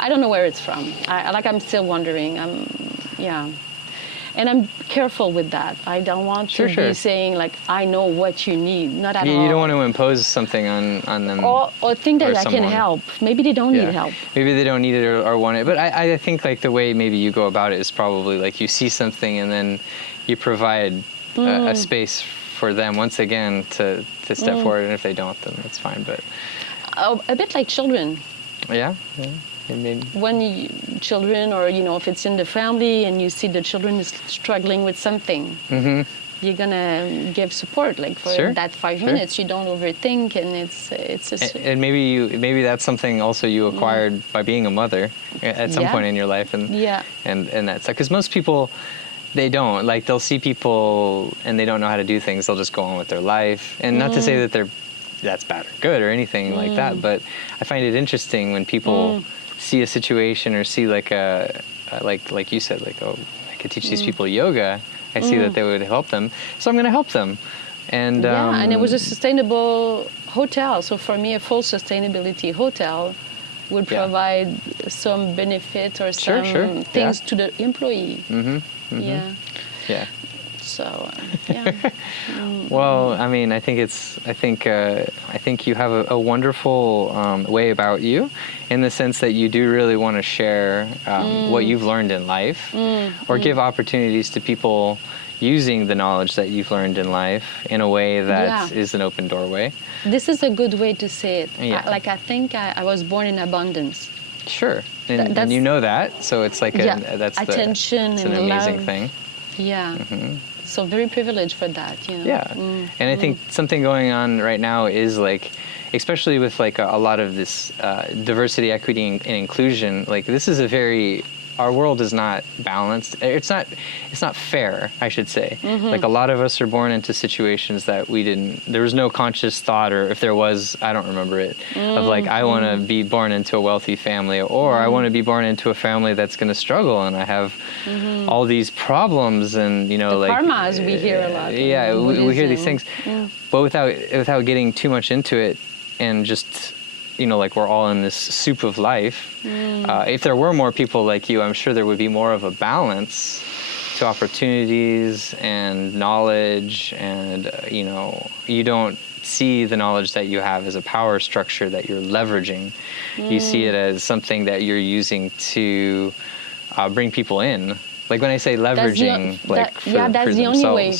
I don't know where it's from. I'm still wondering. And I'm careful with that. I don't want to be saying, like, I know what you need. Not at all. You don't want to impose something on them. Or think that I can help. Maybe they don't need help. Maybe they don't need it or want it. But I think, like, the way maybe you go about it is probably, like, you see something and then you provide a space for them, once again, to step forward. And if they don't, then that's fine. But a bit like children. Yeah. When children, or if it's in the family and you see the children is struggling with something, you're gonna give support, like for that 5 minutes. You don't overthink, and it's just. And maybe that's something also you acquired by being a mother at some point in your life, and that's because most people, they don't, like, they'll see people and they don't know how to do things. They'll just go on with their life, and not to say that that's bad or good or anything like that, but I find it interesting when people see a situation or see like like you said, like, oh, I could teach these people yoga. I see that they would help them, so I'm going to help them. And and it was a sustainable hotel. So for me, a full sustainability hotel would provide some benefit or some things to the employee. Yeah. So Well, I mean, I think you have a wonderful way about you, in the sense that you do really want to share what you've learned in life, or give opportunities to people using the knowledge that you've learned in life in a way that is an open doorway. This is a good way to say it. I think I was born in abundance. Sure, and you know that, so it's like that's attention it's and an amazing love. thing. Yeah. So very privileged for that, Yeah, and I think something going on right now is, like, especially with like a lot of this diversity, equity, and inclusion. Like, this is our world is not balanced. It's not fair, I should say. Like, a lot of us are born into situations that there was no conscious thought, or if there was, I don't remember it, of like, I want to be born into a wealthy family, or I want to be born into a family that's going to struggle, and I have all these problems, and the like karmas we hear a lot. Yeah, we hear these things, but without getting too much into it, and just, like, we're all in this soup of life. If there were more people like you, I'm sure there would be more of a balance to opportunities and knowledge, and you don't see the knowledge that you have as a power structure that you're leveraging. You see it as something that you're using to bring people in. Like, when I say leveraging, that's the only way.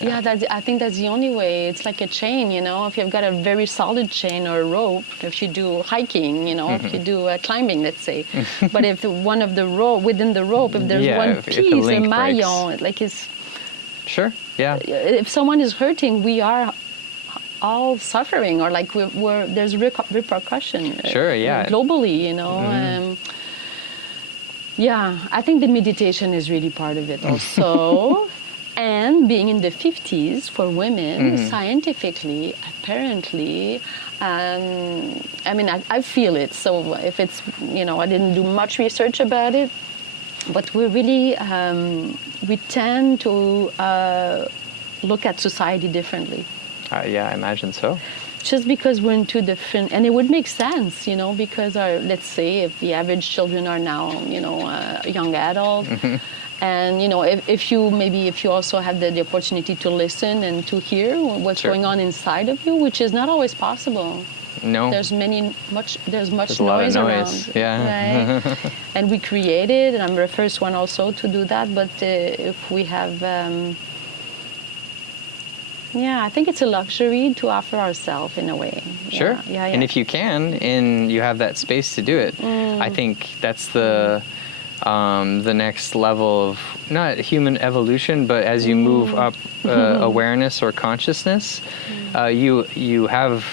Yeah, I think that's the only way. It's like a chain, if you've got a very solid chain or a rope, if you do hiking, if you do climbing, let's say. But if one of the within the rope, if there's one piece, a maillon, like it's... Sure, yeah. If someone is hurting, we are all suffering, or like there's repercussion. Sure, yeah. Globally, I think the meditation is really part of it also. And being in the 50s for women, scientifically, apparently, I feel it. So if it's, I didn't do much research about it, but we're really, we tend to look at society differently. Yeah, I imagine so. Just because we're into different, and it would make sense, because let's say if the average children are now, young adult. And if you also have the opportunity to listen and to hear what's going on inside of you, which is not always possible. No. There's much a lot noise of around. Yeah. Right? And we create it, and I'm the first one also to do that. But if we have, I think it's a luxury to offer ourselves in a way. Sure. Yeah. And if you can, and you have that space to do it, I think that's the next level of, not human evolution, but as you move up awareness or consciousness, you have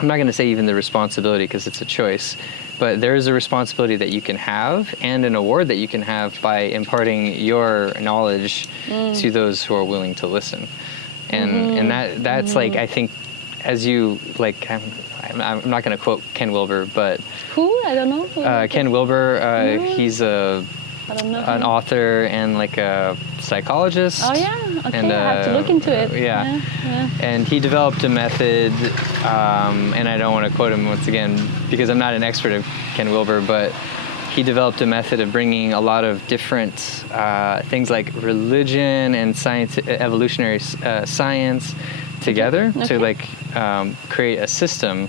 I'm not going to say even the responsibility because it's a choice, but there is a responsibility that you can have and an award that you can have by imparting your knowledge to those who are willing to listen. And that's like, I think, as you, like, I'm not going to quote Ken Wilber, but... Who? I don't know. Ken Wilber, he's I don't know an him. author and like a psychologist. Oh yeah, okay, And, I have to look into it. Yeah. And he developed a method, and I don't want to quote him once again because I'm not an expert of Ken Wilber, but he developed a method of bringing a lot of different things like religion and science, evolutionary science together to like create a system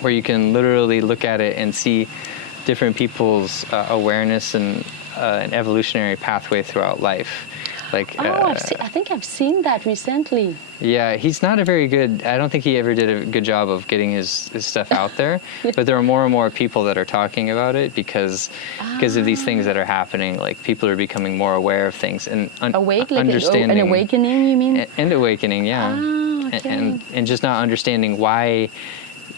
where you can literally look at it and see different people's awareness and an evolutionary pathway throughout life. Like, I think I've seen that recently. Yeah, he's not a very good, I don't think he ever did a good job of getting his stuff out there, but there are more and more people that are talking about it because of these things that are happening. Like, people are becoming more aware of things and understanding. An awakening, you mean? And awakening, yeah. Okay. And just not understanding why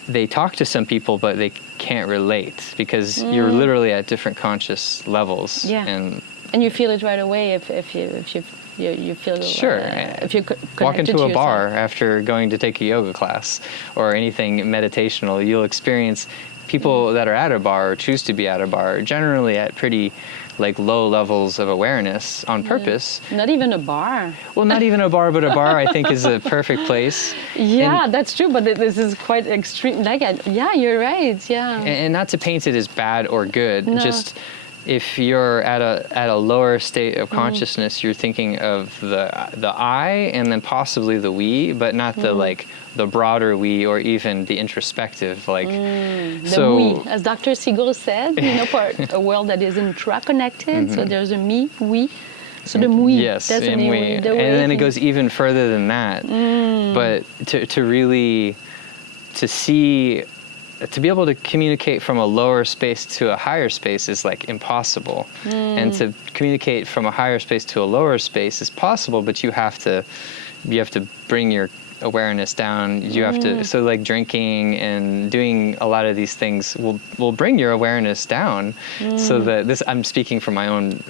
they talk to some people, but they can't relate because you're literally at different conscious levels. Yeah. And you feel it right away if you feel sure. If you walk into a yourself. bar after going to take a yoga class or anything meditational, you'll experience people that are at a bar or choose to be at a bar generally at pretty like low levels of awareness on purpose. Not even a bar. Well, not even a bar, but a bar I think is a perfect place. Yeah, that's true, but this is quite extreme. Like, yeah, you're right. Yeah. And not to paint it as bad or good, No. just if you're at a lower state of consciousness, you're thinking of the I and then possibly the we, but not the like the broader we or even the introspective like. The we, as Dr. Siegel said, for a world that is intra-connected. So there's a me, we. So the we, yes, that's and the we, we. and then it goes even further than that. But to really see. To be able to communicate from a lower space to a higher space is like impossible. And to communicate from a higher space to a lower space is possible, but you have to bring your awareness down. You have to, so like drinking and doing a lot of these things will bring your awareness down. So that I'm speaking from my own,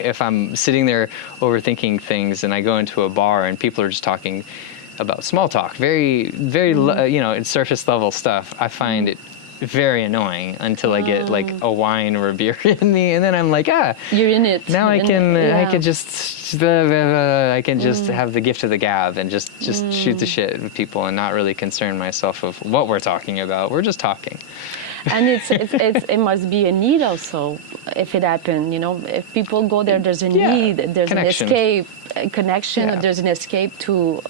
if I'm sitting there overthinking things and I go into a bar and people are just talking about small talk, very, very, it's surface level stuff. I find it very annoying until I get like a wine or a beer in me, and then I'm like, you're in it. Now I can just have the gift of the gab and just shoot the shit with people and not really concern myself of what we're talking about. We're just talking. And it must be a need also if it happened. If people go there, there's a need, there's connection. An escape, a connection, Yeah. there's an escape to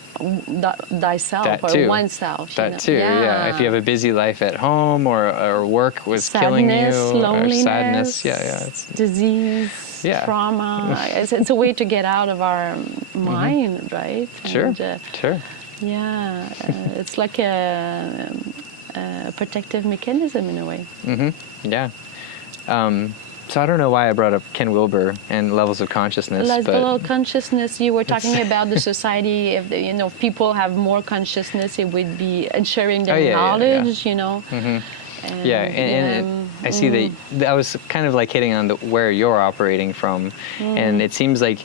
thyself That or too. oneself. That too, yeah. If you have a busy life at home or work was killing you, loneliness, or sadness, it's disease, trauma. It's a way to get out of our mind, right? Sure, And, sure. Yeah, it's like a protective mechanism in a way. Yeah. So I don't know why I brought up Ken Wilber and levels of consciousness. Level of consciousness, you were talking about the society. If people have more consciousness, it would be sharing their knowledge. And, and I see that I was kind of like hitting on where you're operating from, and it seems like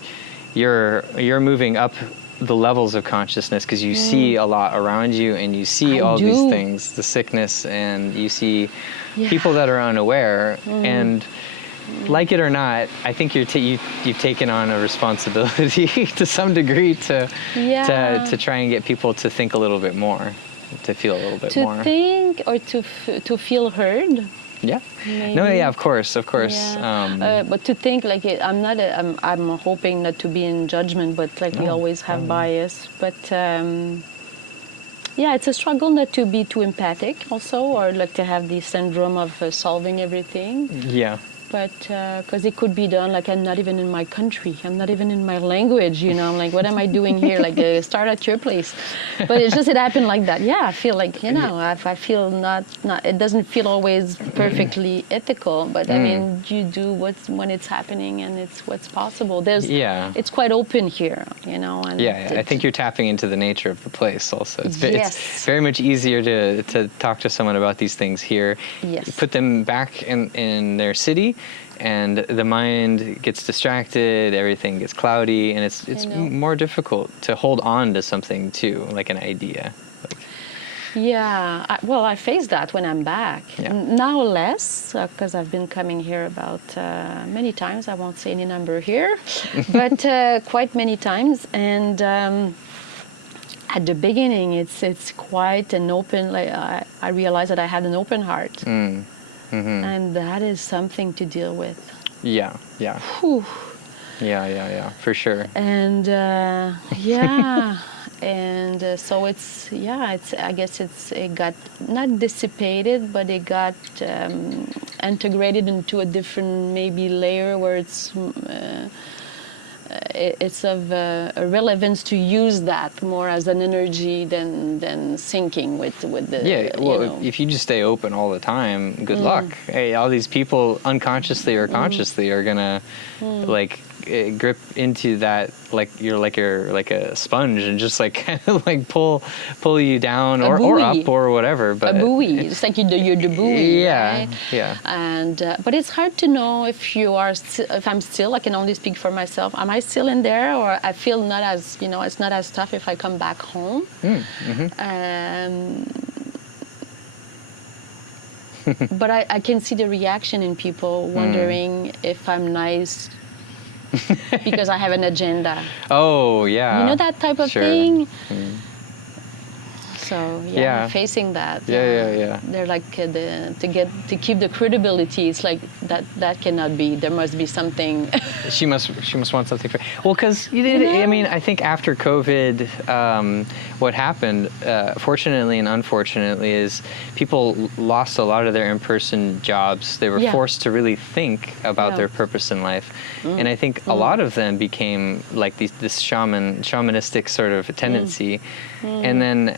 you're moving up the levels of consciousness because you see a lot around you and you see all these things, the sickness, and you see people that are unaware and like it or not, I think you've taken on a responsibility to some degree to try and get people to think a little bit more, to feel a little bit more. To think or to feel heard. Yeah. Maybe. No. Yeah. Of course. Yeah. But to think like I'm hoping not to be in judgment, but we always have bias. But it's a struggle not to be too empathic, also, or to have the syndrome of solving everything. Yeah. but because it could be done, like I'm not even in my country, I'm not even in my language, you know, I'm like, what am I doing here? Like, start at your place. But it's just, it happened like that. Yeah, I feel like, you know, I feel not, it doesn't feel always perfectly ethical, but I mean, you do what's, when it's happening and it's what's possible. There's, it's quite open here, you know. And I think you're tapping into the nature of the place also. It's very much easier to talk to someone about these things here. Yes. Put them back in their city, and the mind gets distracted, everything gets cloudy, and it's more difficult to hold on to something too, like an idea. Yeah, well, I face that when I'm back. Now less, because I've been coming here about many times. I won't say any number here, but quite many times. And at the beginning, it's quite an open, like I realized that I had an open heart. And that is something to deal with. Whew. For sure. And and so it's I guess it got not dissipated, but it got integrated into a different maybe layer where it's of a relevance to use that more as an energy than syncing with the well, you know. if you just stay open all the time, good luck. Hey, all these people unconsciously or consciously are gonna like grip into that, like you're like a sponge, and just like kind of like pull you down or up or whatever. But a buoy, it's like you're the buoy, right? And but it's hard to know if you are if I'm still, I can only speak for myself, am I still in there, or I feel not as, you know, it's not as tough if I come back home. But I can see the reaction in people wondering if I'm nice because I have an agenda. Oh, yeah. You know, that type of thing? So, facing that. They're like, to keep the credibility, it's like, that cannot be. There must be something. She must want something. Well, because I mean, I think after COVID, what happened, fortunately and unfortunately, is people lost a lot of their in-person jobs. They were forced to really think about their purpose in life, and I think a lot of them became like this shamanistic sort of tendency, and then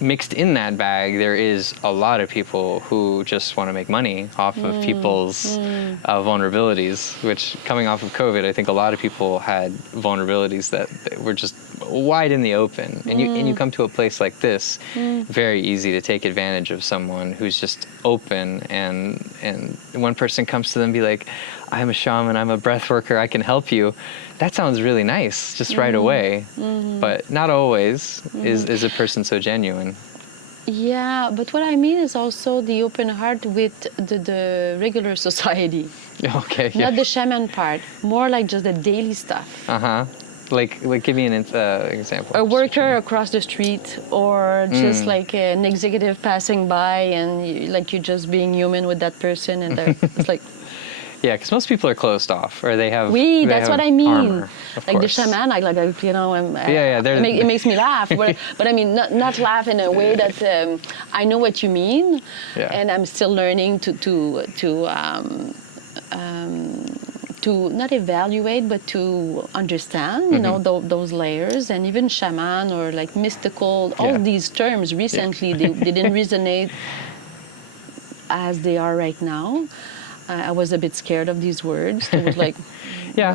mixed in that bag, there is a lot of people who just want to make money off of people's vulnerabilities, which, coming off of COVID, I think a lot of people had vulnerabilities that were just wide in the open. And you come to a place like this, very easy to take advantage of someone who's just open, and one person comes to them and be like, I'm a shaman, I'm a breath worker, I can help you. That sounds really nice, just right away. But not always is a person so genuine. Yeah, but what I mean is also the open heart with the regular society. Okay. Not the shaman part, more like just the daily stuff. Like give me an example. A worker across the street, or just like an executive passing by, and you're just being human with that person, and it's like. Yeah, because most people are closed off, or they have. That's what I mean. Armor, like the shaman, you know. It makes me laugh, but I mean, not laugh in a way that I know what you mean, and I'm still learning to not evaluate, but to understand, you know, those layers. And even shaman or like mystical, all these terms recently, they didn't resonate as they are right now. I was a bit scared of these words. It was like,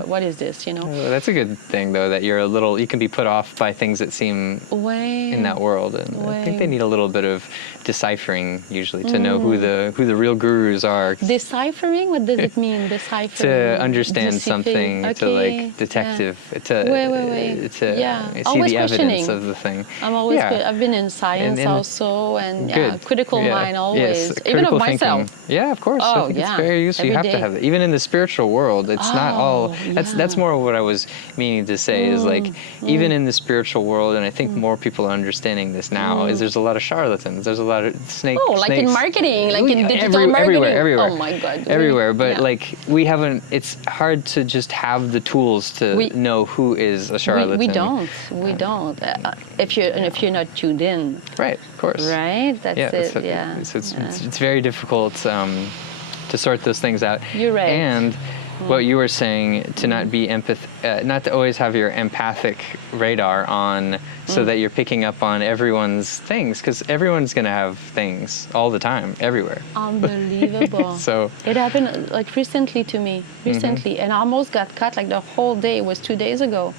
what is this, you know? That's a good thing, though, that you can be put off by things that seem in that world. And I think they need a little bit of deciphering, usually, to know who the real gurus are. Deciphering? What does it mean, deciphering? To understand something, to like detective, to see the evidence of the thing. I've been in science also, and critical mind always, even of myself. Thinking. Yeah, of course. I think it's very useful. You have to have it. Even in the spiritual world, it's not all. That's more what I was meaning to say. Is like even in the spiritual world, and I think more people are understanding this now. Is there's a lot of charlatans. There's a lot of snakes. Like in marketing, like in digital marketing. Everywhere. Oh my God. Everywhere, but like we haven't. It's hard to just have the tools to know who is a charlatan. We don't. If you're not tuned in. Right. Of course. Right. That's it. So it's very difficult. to sort those things out. You're right. And what you were saying, to not be not to always have your empathic radar on, so that you're picking up on everyone's things, because everyone's going to have things all the time, everywhere. Unbelievable. So it happened like recently to me, and I almost got cut like the whole day. It was 2 days ago,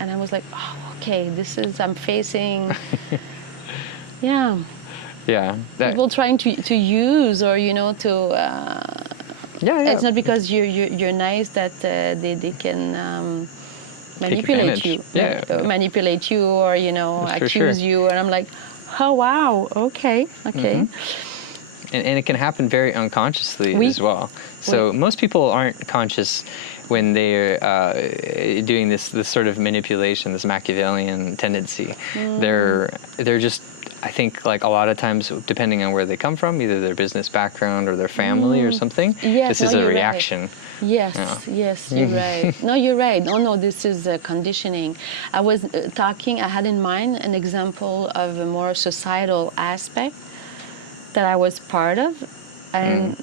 and I was like, oh, okay, I'm facing, yeah. Yeah. People trying to use, or Yeah. It's not because you're nice that they can manipulate you, manipulate you, or accuse you. And I'm like, oh wow, okay. And it can happen very unconsciously as well. So most people aren't conscious when they're doing this sort of manipulation, this Machiavellian tendency. They're just, I think, like a lot of times, depending on where they come from, either their business background or their family or something, this is a reaction. Right. Yes, you're right. No, you're right. No, this is conditioning. I was I had in mind an example of a more societal aspect that I was part of, and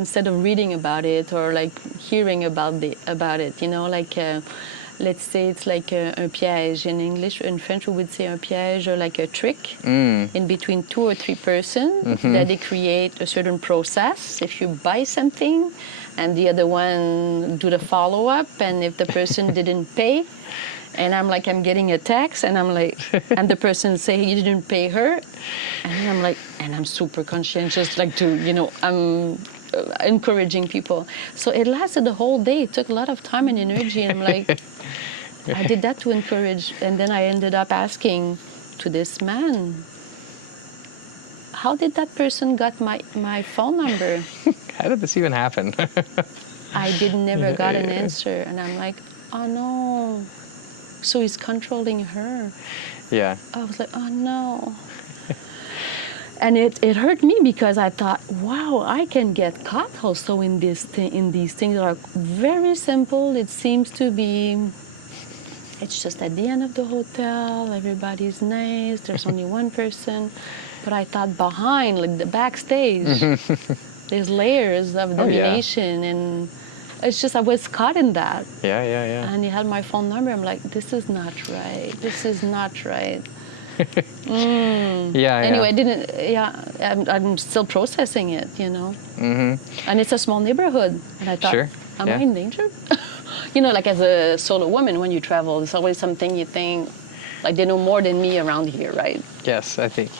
instead of reading about it or like hearing about it, like let's say it's like un piège in English. In French, we would say un piège, or like a trick in between 2 or 3 persons that they create a certain process. If you buy something, and the other one do the follow-up, and if the person didn't pay, and I'm getting a text, and and the person say you didn't pay her, and I'm like, and I'm super conscientious, I'm encouraging people. So it lasted the whole day. It took a lot of time and energy, and I'm like, I did that to encourage, and then I ended up asking to this man, how did that person got my phone number? How did this even happen? I never got an answer, and I'm like, oh no. So he's controlling her. Yeah. I was like, oh no. And it hurt me, because I thought, wow, I can get caught also in these things that are very simple. It seems to be, it's just at the end of the hotel, everybody's nice, there's only one person. But I thought behind, like the backstage, there's layers of domination, and it's just I was caught in that. Yeah. And he had my phone number. I'm like, this is not right. This is not right. Anyway, I didn't. Yeah, I'm still processing it. And it's a small neighborhood, and I thought, am I in danger? Like as a solo woman, when you travel, there's always something you think, like they know more than me around here, right? Yes, I think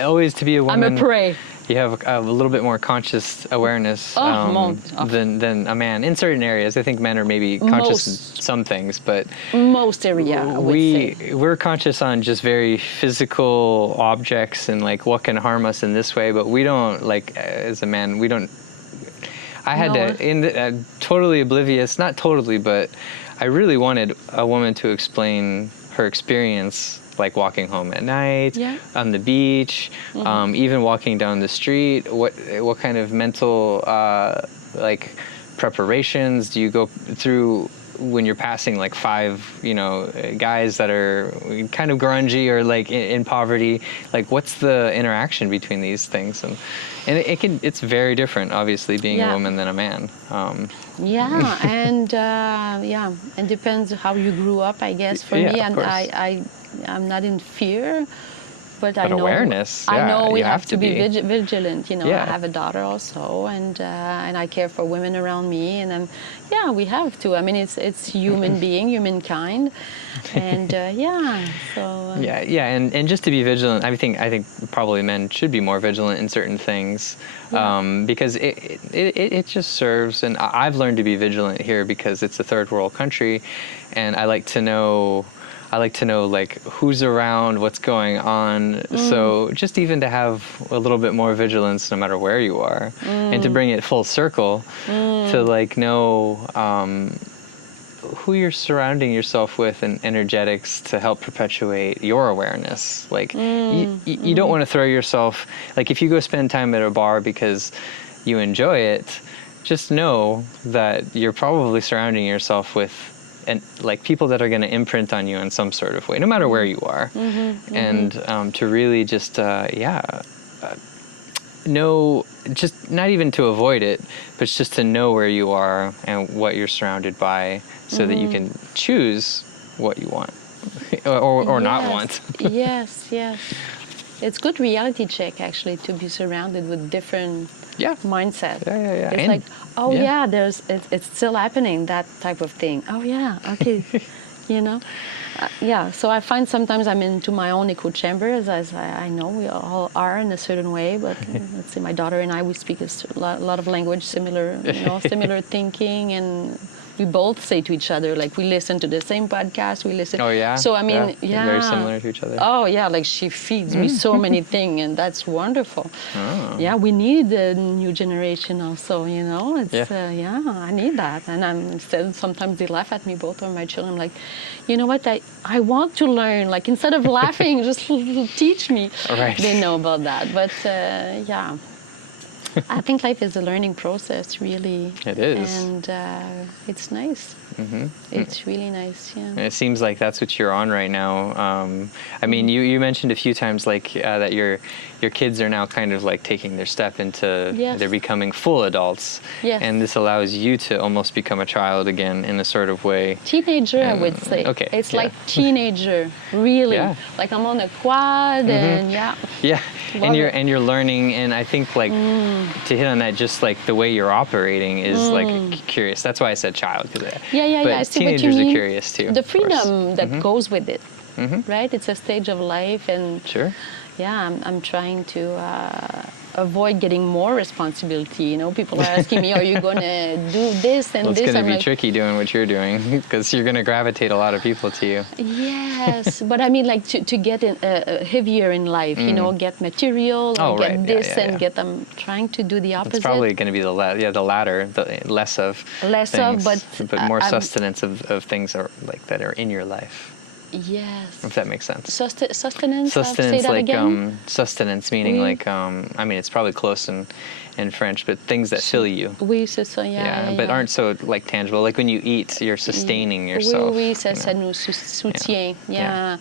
always to be a woman. I'm a prey. You have a little bit more conscious awareness than a man in certain areas. I think men are maybe conscious in some things, but most area I would say. We're conscious on just very physical objects and like what can harm us in this way, but we don't, like as a man, we don't. I had totally oblivious, not totally, but I really wanted a woman to explain her experience, like walking home at night, on the beach, even walking down the street. What kind of mental like preparations do you go through when you're passing like 5 guys that are kind of grungy or like in poverty? Like, what's the interaction between these things? And it's very different, obviously, being a woman than a man. And depends how you grew up, I guess. For me, and I'm not in fear, but I know awareness. I know we have to be vigilant. I have a daughter also, and I care for women around me, and we have to. I mean, it's humankind, and and just to be vigilant. I think probably men should be more vigilant in certain things, because it just serves. And I've learned to be vigilant here because it's a third world country, and I like to know like who's around, what's going on. So just even to have a little bit more vigilance no matter where you are, and to bring it full circle to like know who you're surrounding yourself with and energetics to help perpetuate your awareness. Like you don't want to throw yourself, like if you go spend time at a bar because you enjoy it, just know that you're probably surrounding yourself with like people that are going to imprint on you in some sort of way, no matter where you are. And to really just know, just not even to avoid it, but just to know where you are and what you're surrounded by, so that you can choose what you want or not Yes, want. yes, yes. It's good reality check actually to be surrounded with different Yeah. mindset. Yeah. It's And- like, oh yeah. yeah, it's still happening, that type of thing. Oh yeah, okay, you know. Yeah, so I find sometimes I'm into my own echo chamber, as I know we all are in a certain way, but let's say my daughter and I, we speak a lot of language, similar, similar thinking, and we both say to each other, like, we listen to the same podcast, we listen. Oh yeah. So I mean, They're yeah. very similar to each other. Oh yeah, like she feeds me so many things, and that's wonderful. Oh. Yeah, we need the new generation also. It's Yeah. yeah, I need that. And I'm still, sometimes they laugh at me, both of my children. I'm like, you know what? I want to learn. Like, instead of laughing, just teach me. Right. They know about that, but yeah. I think life is a learning process, really. It is. And it's nice. It's really nice, yeah. And it seems like that's what you're on right now. I mean, you mentioned a few times like that your kids are now kind of like taking their step into, Yes. they're becoming full adults. Yes. And this allows you to almost become a child again in a sort of way. Teenager, I would say. Okay, It's yeah. like teenager, really. Yeah. Like I'm on a quad, and yeah. Yeah, Love it. and you're learning, and I think like to hit on that, just like the way you're operating is like curious. That's why I said child, because Yeah, but I see what you teenagers mean. are curious too. The of course. freedom that goes with it, right? It's a stage of life, and Sure. yeah, I'm trying to avoid getting more responsibility. People are asking me, "Are you going to do this and Well, it's this?" going to I'm be like, tricky doing what you're doing because you're going to gravitate a lot of people to you. yes, but I mean, like to get heavier in life, get material, Oh, or get right. Yeah, this yeah, and yeah. get. I'm trying to do the opposite. It's probably going to be the latter, the less of Less things, of, but more I'm- sustenance of things are like that are in your life. Yes. If that makes sense. Sustenance. Say Sustenance, that like again. sustenance, meaning Oui. like I mean, it's probably close in French, but things that fill you. Oui, c'est ça. Yeah, but yeah. aren't so like tangible. Like when you eat, you're sustaining yourself. Oui, ça, you ça know. nous soutient. Yeah.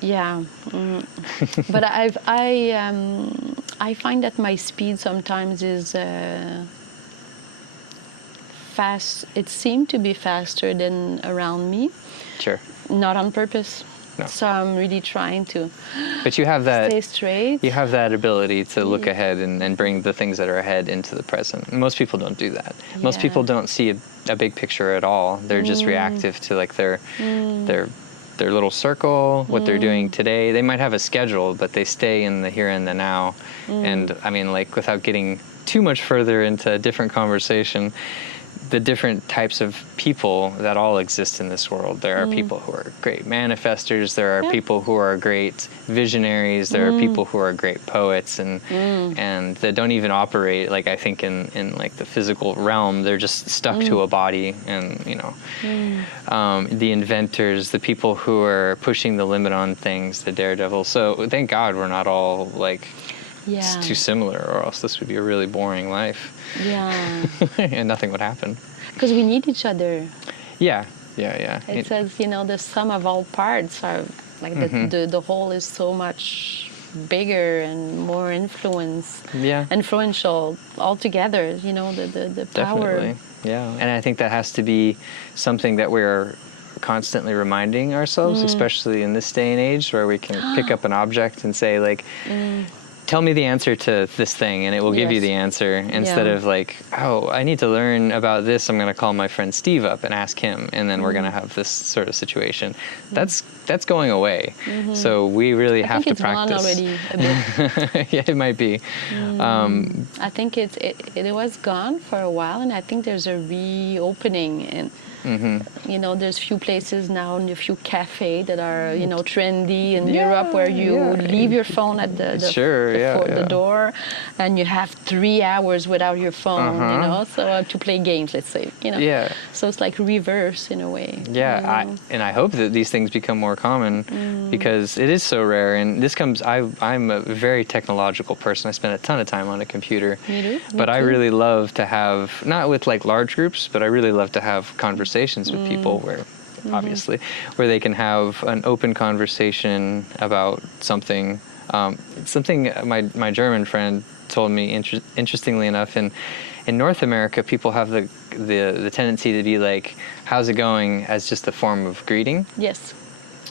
Yeah. But I find that my speed sometimes is fast. It seemed to be faster than around me, Sure. not on purpose. No. So I'm really trying to But you have that. stay straight. You have that ability to look ahead and bring the things that are ahead into the present. Most people don't do that. Most Yeah. people don't see a big picture at all. They're just reactive to like their little circle, what they're doing today. They might have a schedule, but they stay in the here and the now. And I mean, like without getting too much further into a different conversation, the different types of people that all exist in this world. There are people who are great manifestors. There are Yeah. people who are great visionaries. There are people who are great poets and that don't even operate like I think in like the physical realm. They're just stuck to a body, and the inventors, the people who are pushing the limit on things, the daredevils. So thank God we're not all like Yeah. too similar, or else this would be a really boring life. Yeah. And nothing would happen. Because we need each other. Yeah. It says, the sum of all parts are like the whole is so much bigger and more influential altogether. The power. Definitely. Yeah. And I think that has to be something that we're constantly reminding ourselves, especially in this day and age where we can pick up an object and say like, tell me the answer to this thing, and it will give you Yes. the answer, instead of like, oh, I need to learn about this. I'm going to call my friend Steve up and ask him, and then we're going to have this sort of situation. That's going away. So we really have to practice. I think it's gone already a bit. Yeah, it might be. I think it was gone for a while, and I think there's a reopening, and there's few places now and a few cafes that are trendy in Europe where you leave your phone at the door, and you have 3 hours without your phone. So to play games, let's say. So it's like reverse in a way. Yeah, I hope that these things become more common because it is so rare. And this comes. I'm a very technological person. I spend a ton of time on a computer. Me too. But I really love to have, not with like large groups, but I really love to have conversations with people where, obviously, where they can have an open conversation about something Something my German friend told me, interestingly enough, in North America, people have the tendency to be like, how's it going, as just a form of greeting. Yes.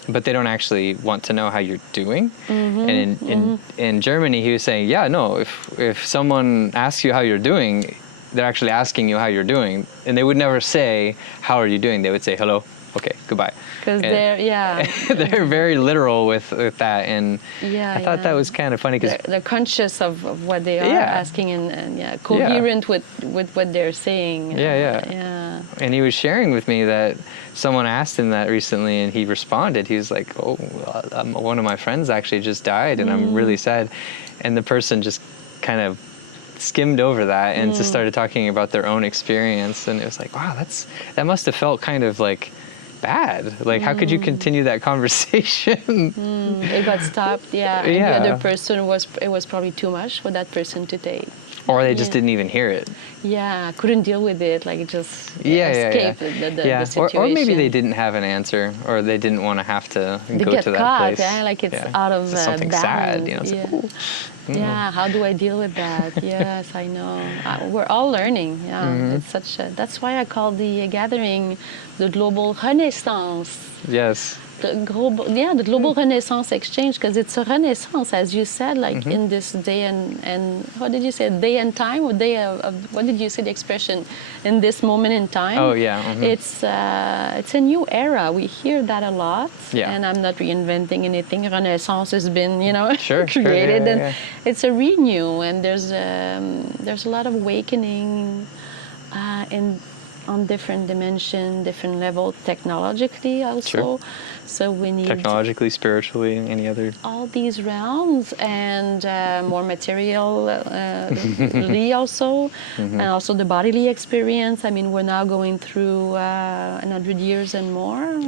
But they don't actually want to know how you're doing. And in Germany, he was saying, yeah, no, if someone asks you how you're doing, they're actually asking you how you're doing. And they would never say, how are you doing? They would say, hello, okay, goodbye. Because they're very literal with that. And I thought that was kind of funny. Cause they're conscious of what they are asking and coherent with what they're saying. Yeah. And he was sharing with me that someone asked him that recently, and he responded. He was like, oh, one of my friends actually just died, and I'm really sad. And the person just kind of skimmed over that and just started talking about their own experience. And it was like, wow, that must have felt kind of like bad. Like, how could you continue that conversation? It got stopped, and the other person it was probably too much for that person to take. Or they just didn't even hear it. Yeah, couldn't deal with it. Like, it just escaped the situation. Or maybe they didn't have an answer, or they didn't want to have to go to that caught, place. Yeah, like it's out of it's something balance. sad, It's like, how do I deal with that? Yes, I know. We're all learning. It's that's why I call the gathering the global renaissance. Yes. The global renaissance exchange, because it's a renaissance, as you said, like in this day and what did you say, day and time, or day of what did you say the expression, in this moment in time? Oh yeah. It's a new era. We hear that a lot. Yeah. And I'm not reinventing anything. Renaissance has been, Yeah. created, and it's a renew, and there's a lot of awakening on different dimension, different level, technologically also. Sure. So we need technologically, spiritually, any other. All these realms, and more materially also, and also the bodily experience. I mean, we're now going through 100 years and more.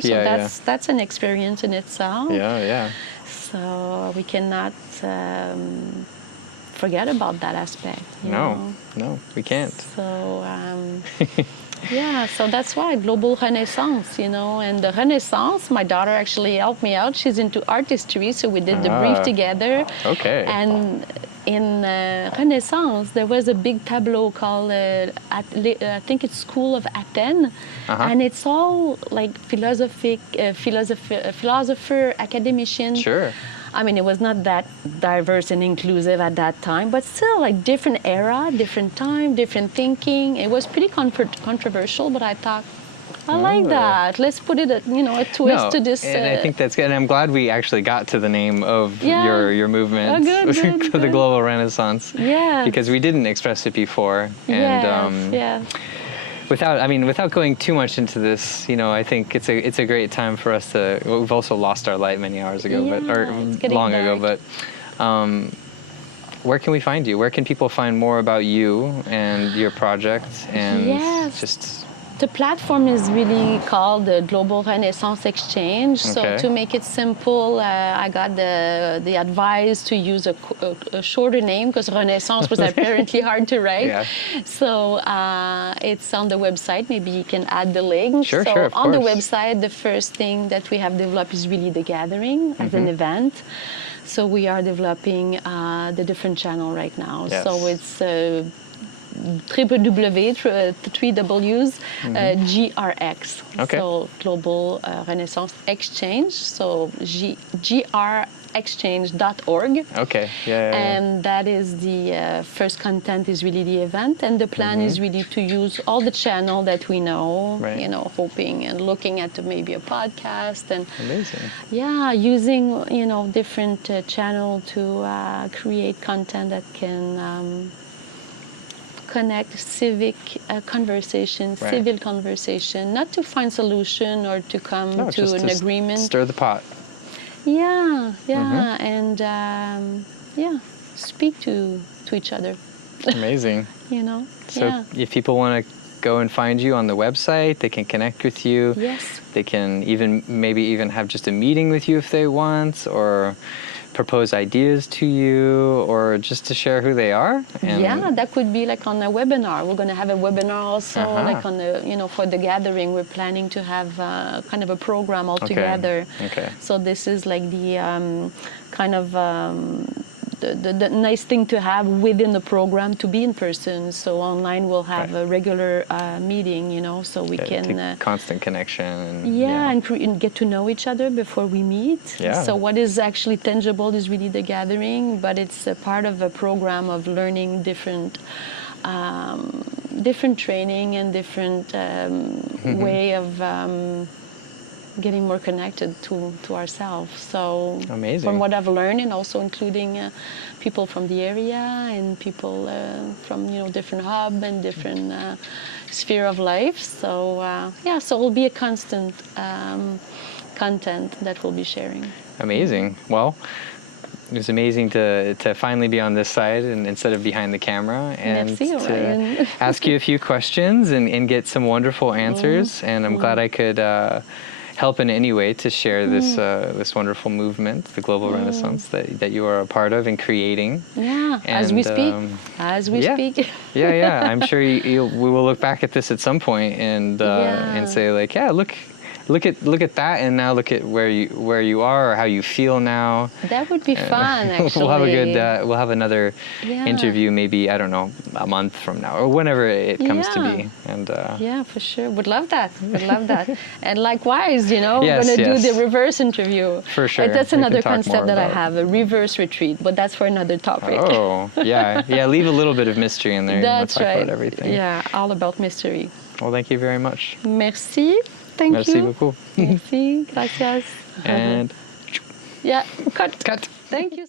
So that's an experience in itself. Yeah. So we cannot forget about that aspect. No, we can't. So, so that's why global renaissance, and the renaissance, my daughter actually helped me out. She's into art history, so we did the brief together. Okay. And in Renaissance, there was a big tableau called, I think it's School of Athens, and it's all like philosopher, academician. Sure. I mean, it was not that diverse and inclusive at that time, but still, like, different era, different time, different thinking. It was pretty controversial, but I thought, I like that. Let's put it, a twist to this. And I think that's good. And I'm glad we actually got to the name of your movement, good. the Global Renaissance. Yeah. Because we didn't express it before. And without going too much into this, I think it's a great time for us to. We've also lost our light many hours ago, long ago. But where can we find you? Where can people find more about you and your project? And just. The platform is really called the Global Renaissance Exchange. Okay. So to make it simple, I got the advice to use a shorter name, because Renaissance was apparently hard to write. Yeah. So it's on the website. Maybe you can add the link. Sure, of course. The website, the first thing that we have developed is really the gathering as an event. So we are developing the different channel right now. Yes. So it's www, GRX. Okay. So Global Renaissance Exchange. So grexchange.org. Okay. And that is the first content is really the event, and the plan is really to use all the channel that we know. Right. Hoping and looking at maybe a podcast and amazing. Yeah, using different channel to create content that can. Connect civic conversation, civil conversation, not to find solution or to come to an agreement. Stir the pot. Yeah, and speak to each other. Amazing. So if people want to go and find you on the website, they can connect with you. Yes. They can maybe even have just a meeting with you if they want, or propose ideas to you or just to share who they are? And yeah, that could be like on a webinar. We're going to have a webinar also, like on the, for the gathering. We're planning to have kind of a program all together. Okay. So this is like the kind of the nice thing to have within the program to be in person. So online we'll have a regular meeting, so we can constant connection. And, and get to know each other before we meet. Yeah. So what is actually tangible is really the gathering, but it's a part of a program of learning different training and different way of getting more connected to ourselves. So amazing. From what I've learned, and also including people from the area and people from different hub and different sphere of life. So so it will be a constant content that we'll be sharing. Amazing. Well, it was amazing to finally be on this side and instead of behind the camera, and to ask you a few questions and get some wonderful answers. And I'm glad I could help in any way to share this wonderful movement, the global renaissance that you are a part of and creating. Yeah, and, as we speak. Yeah. I'm sure we will look back at this at some point and say like, look at that, and now look at where you are or how you feel now. That would be fun. Actually, we'll have a good we'll have another interview, maybe, I don't know, a month from now or whenever it comes to be. And yeah, for sure, would love that. And likewise, we're Yes, going to do the reverse interview. For sure. That's another concept that I have, a reverse retreat, but that's for another topic. Oh, yeah. Leave a little bit of mystery in there. That's talk right. About everything. Yeah, all about mystery. Well, thank you very much. Merci. Thank Merci you. beaucoup. Merci. Gracias. And yeah, cut. Cut. Thank you.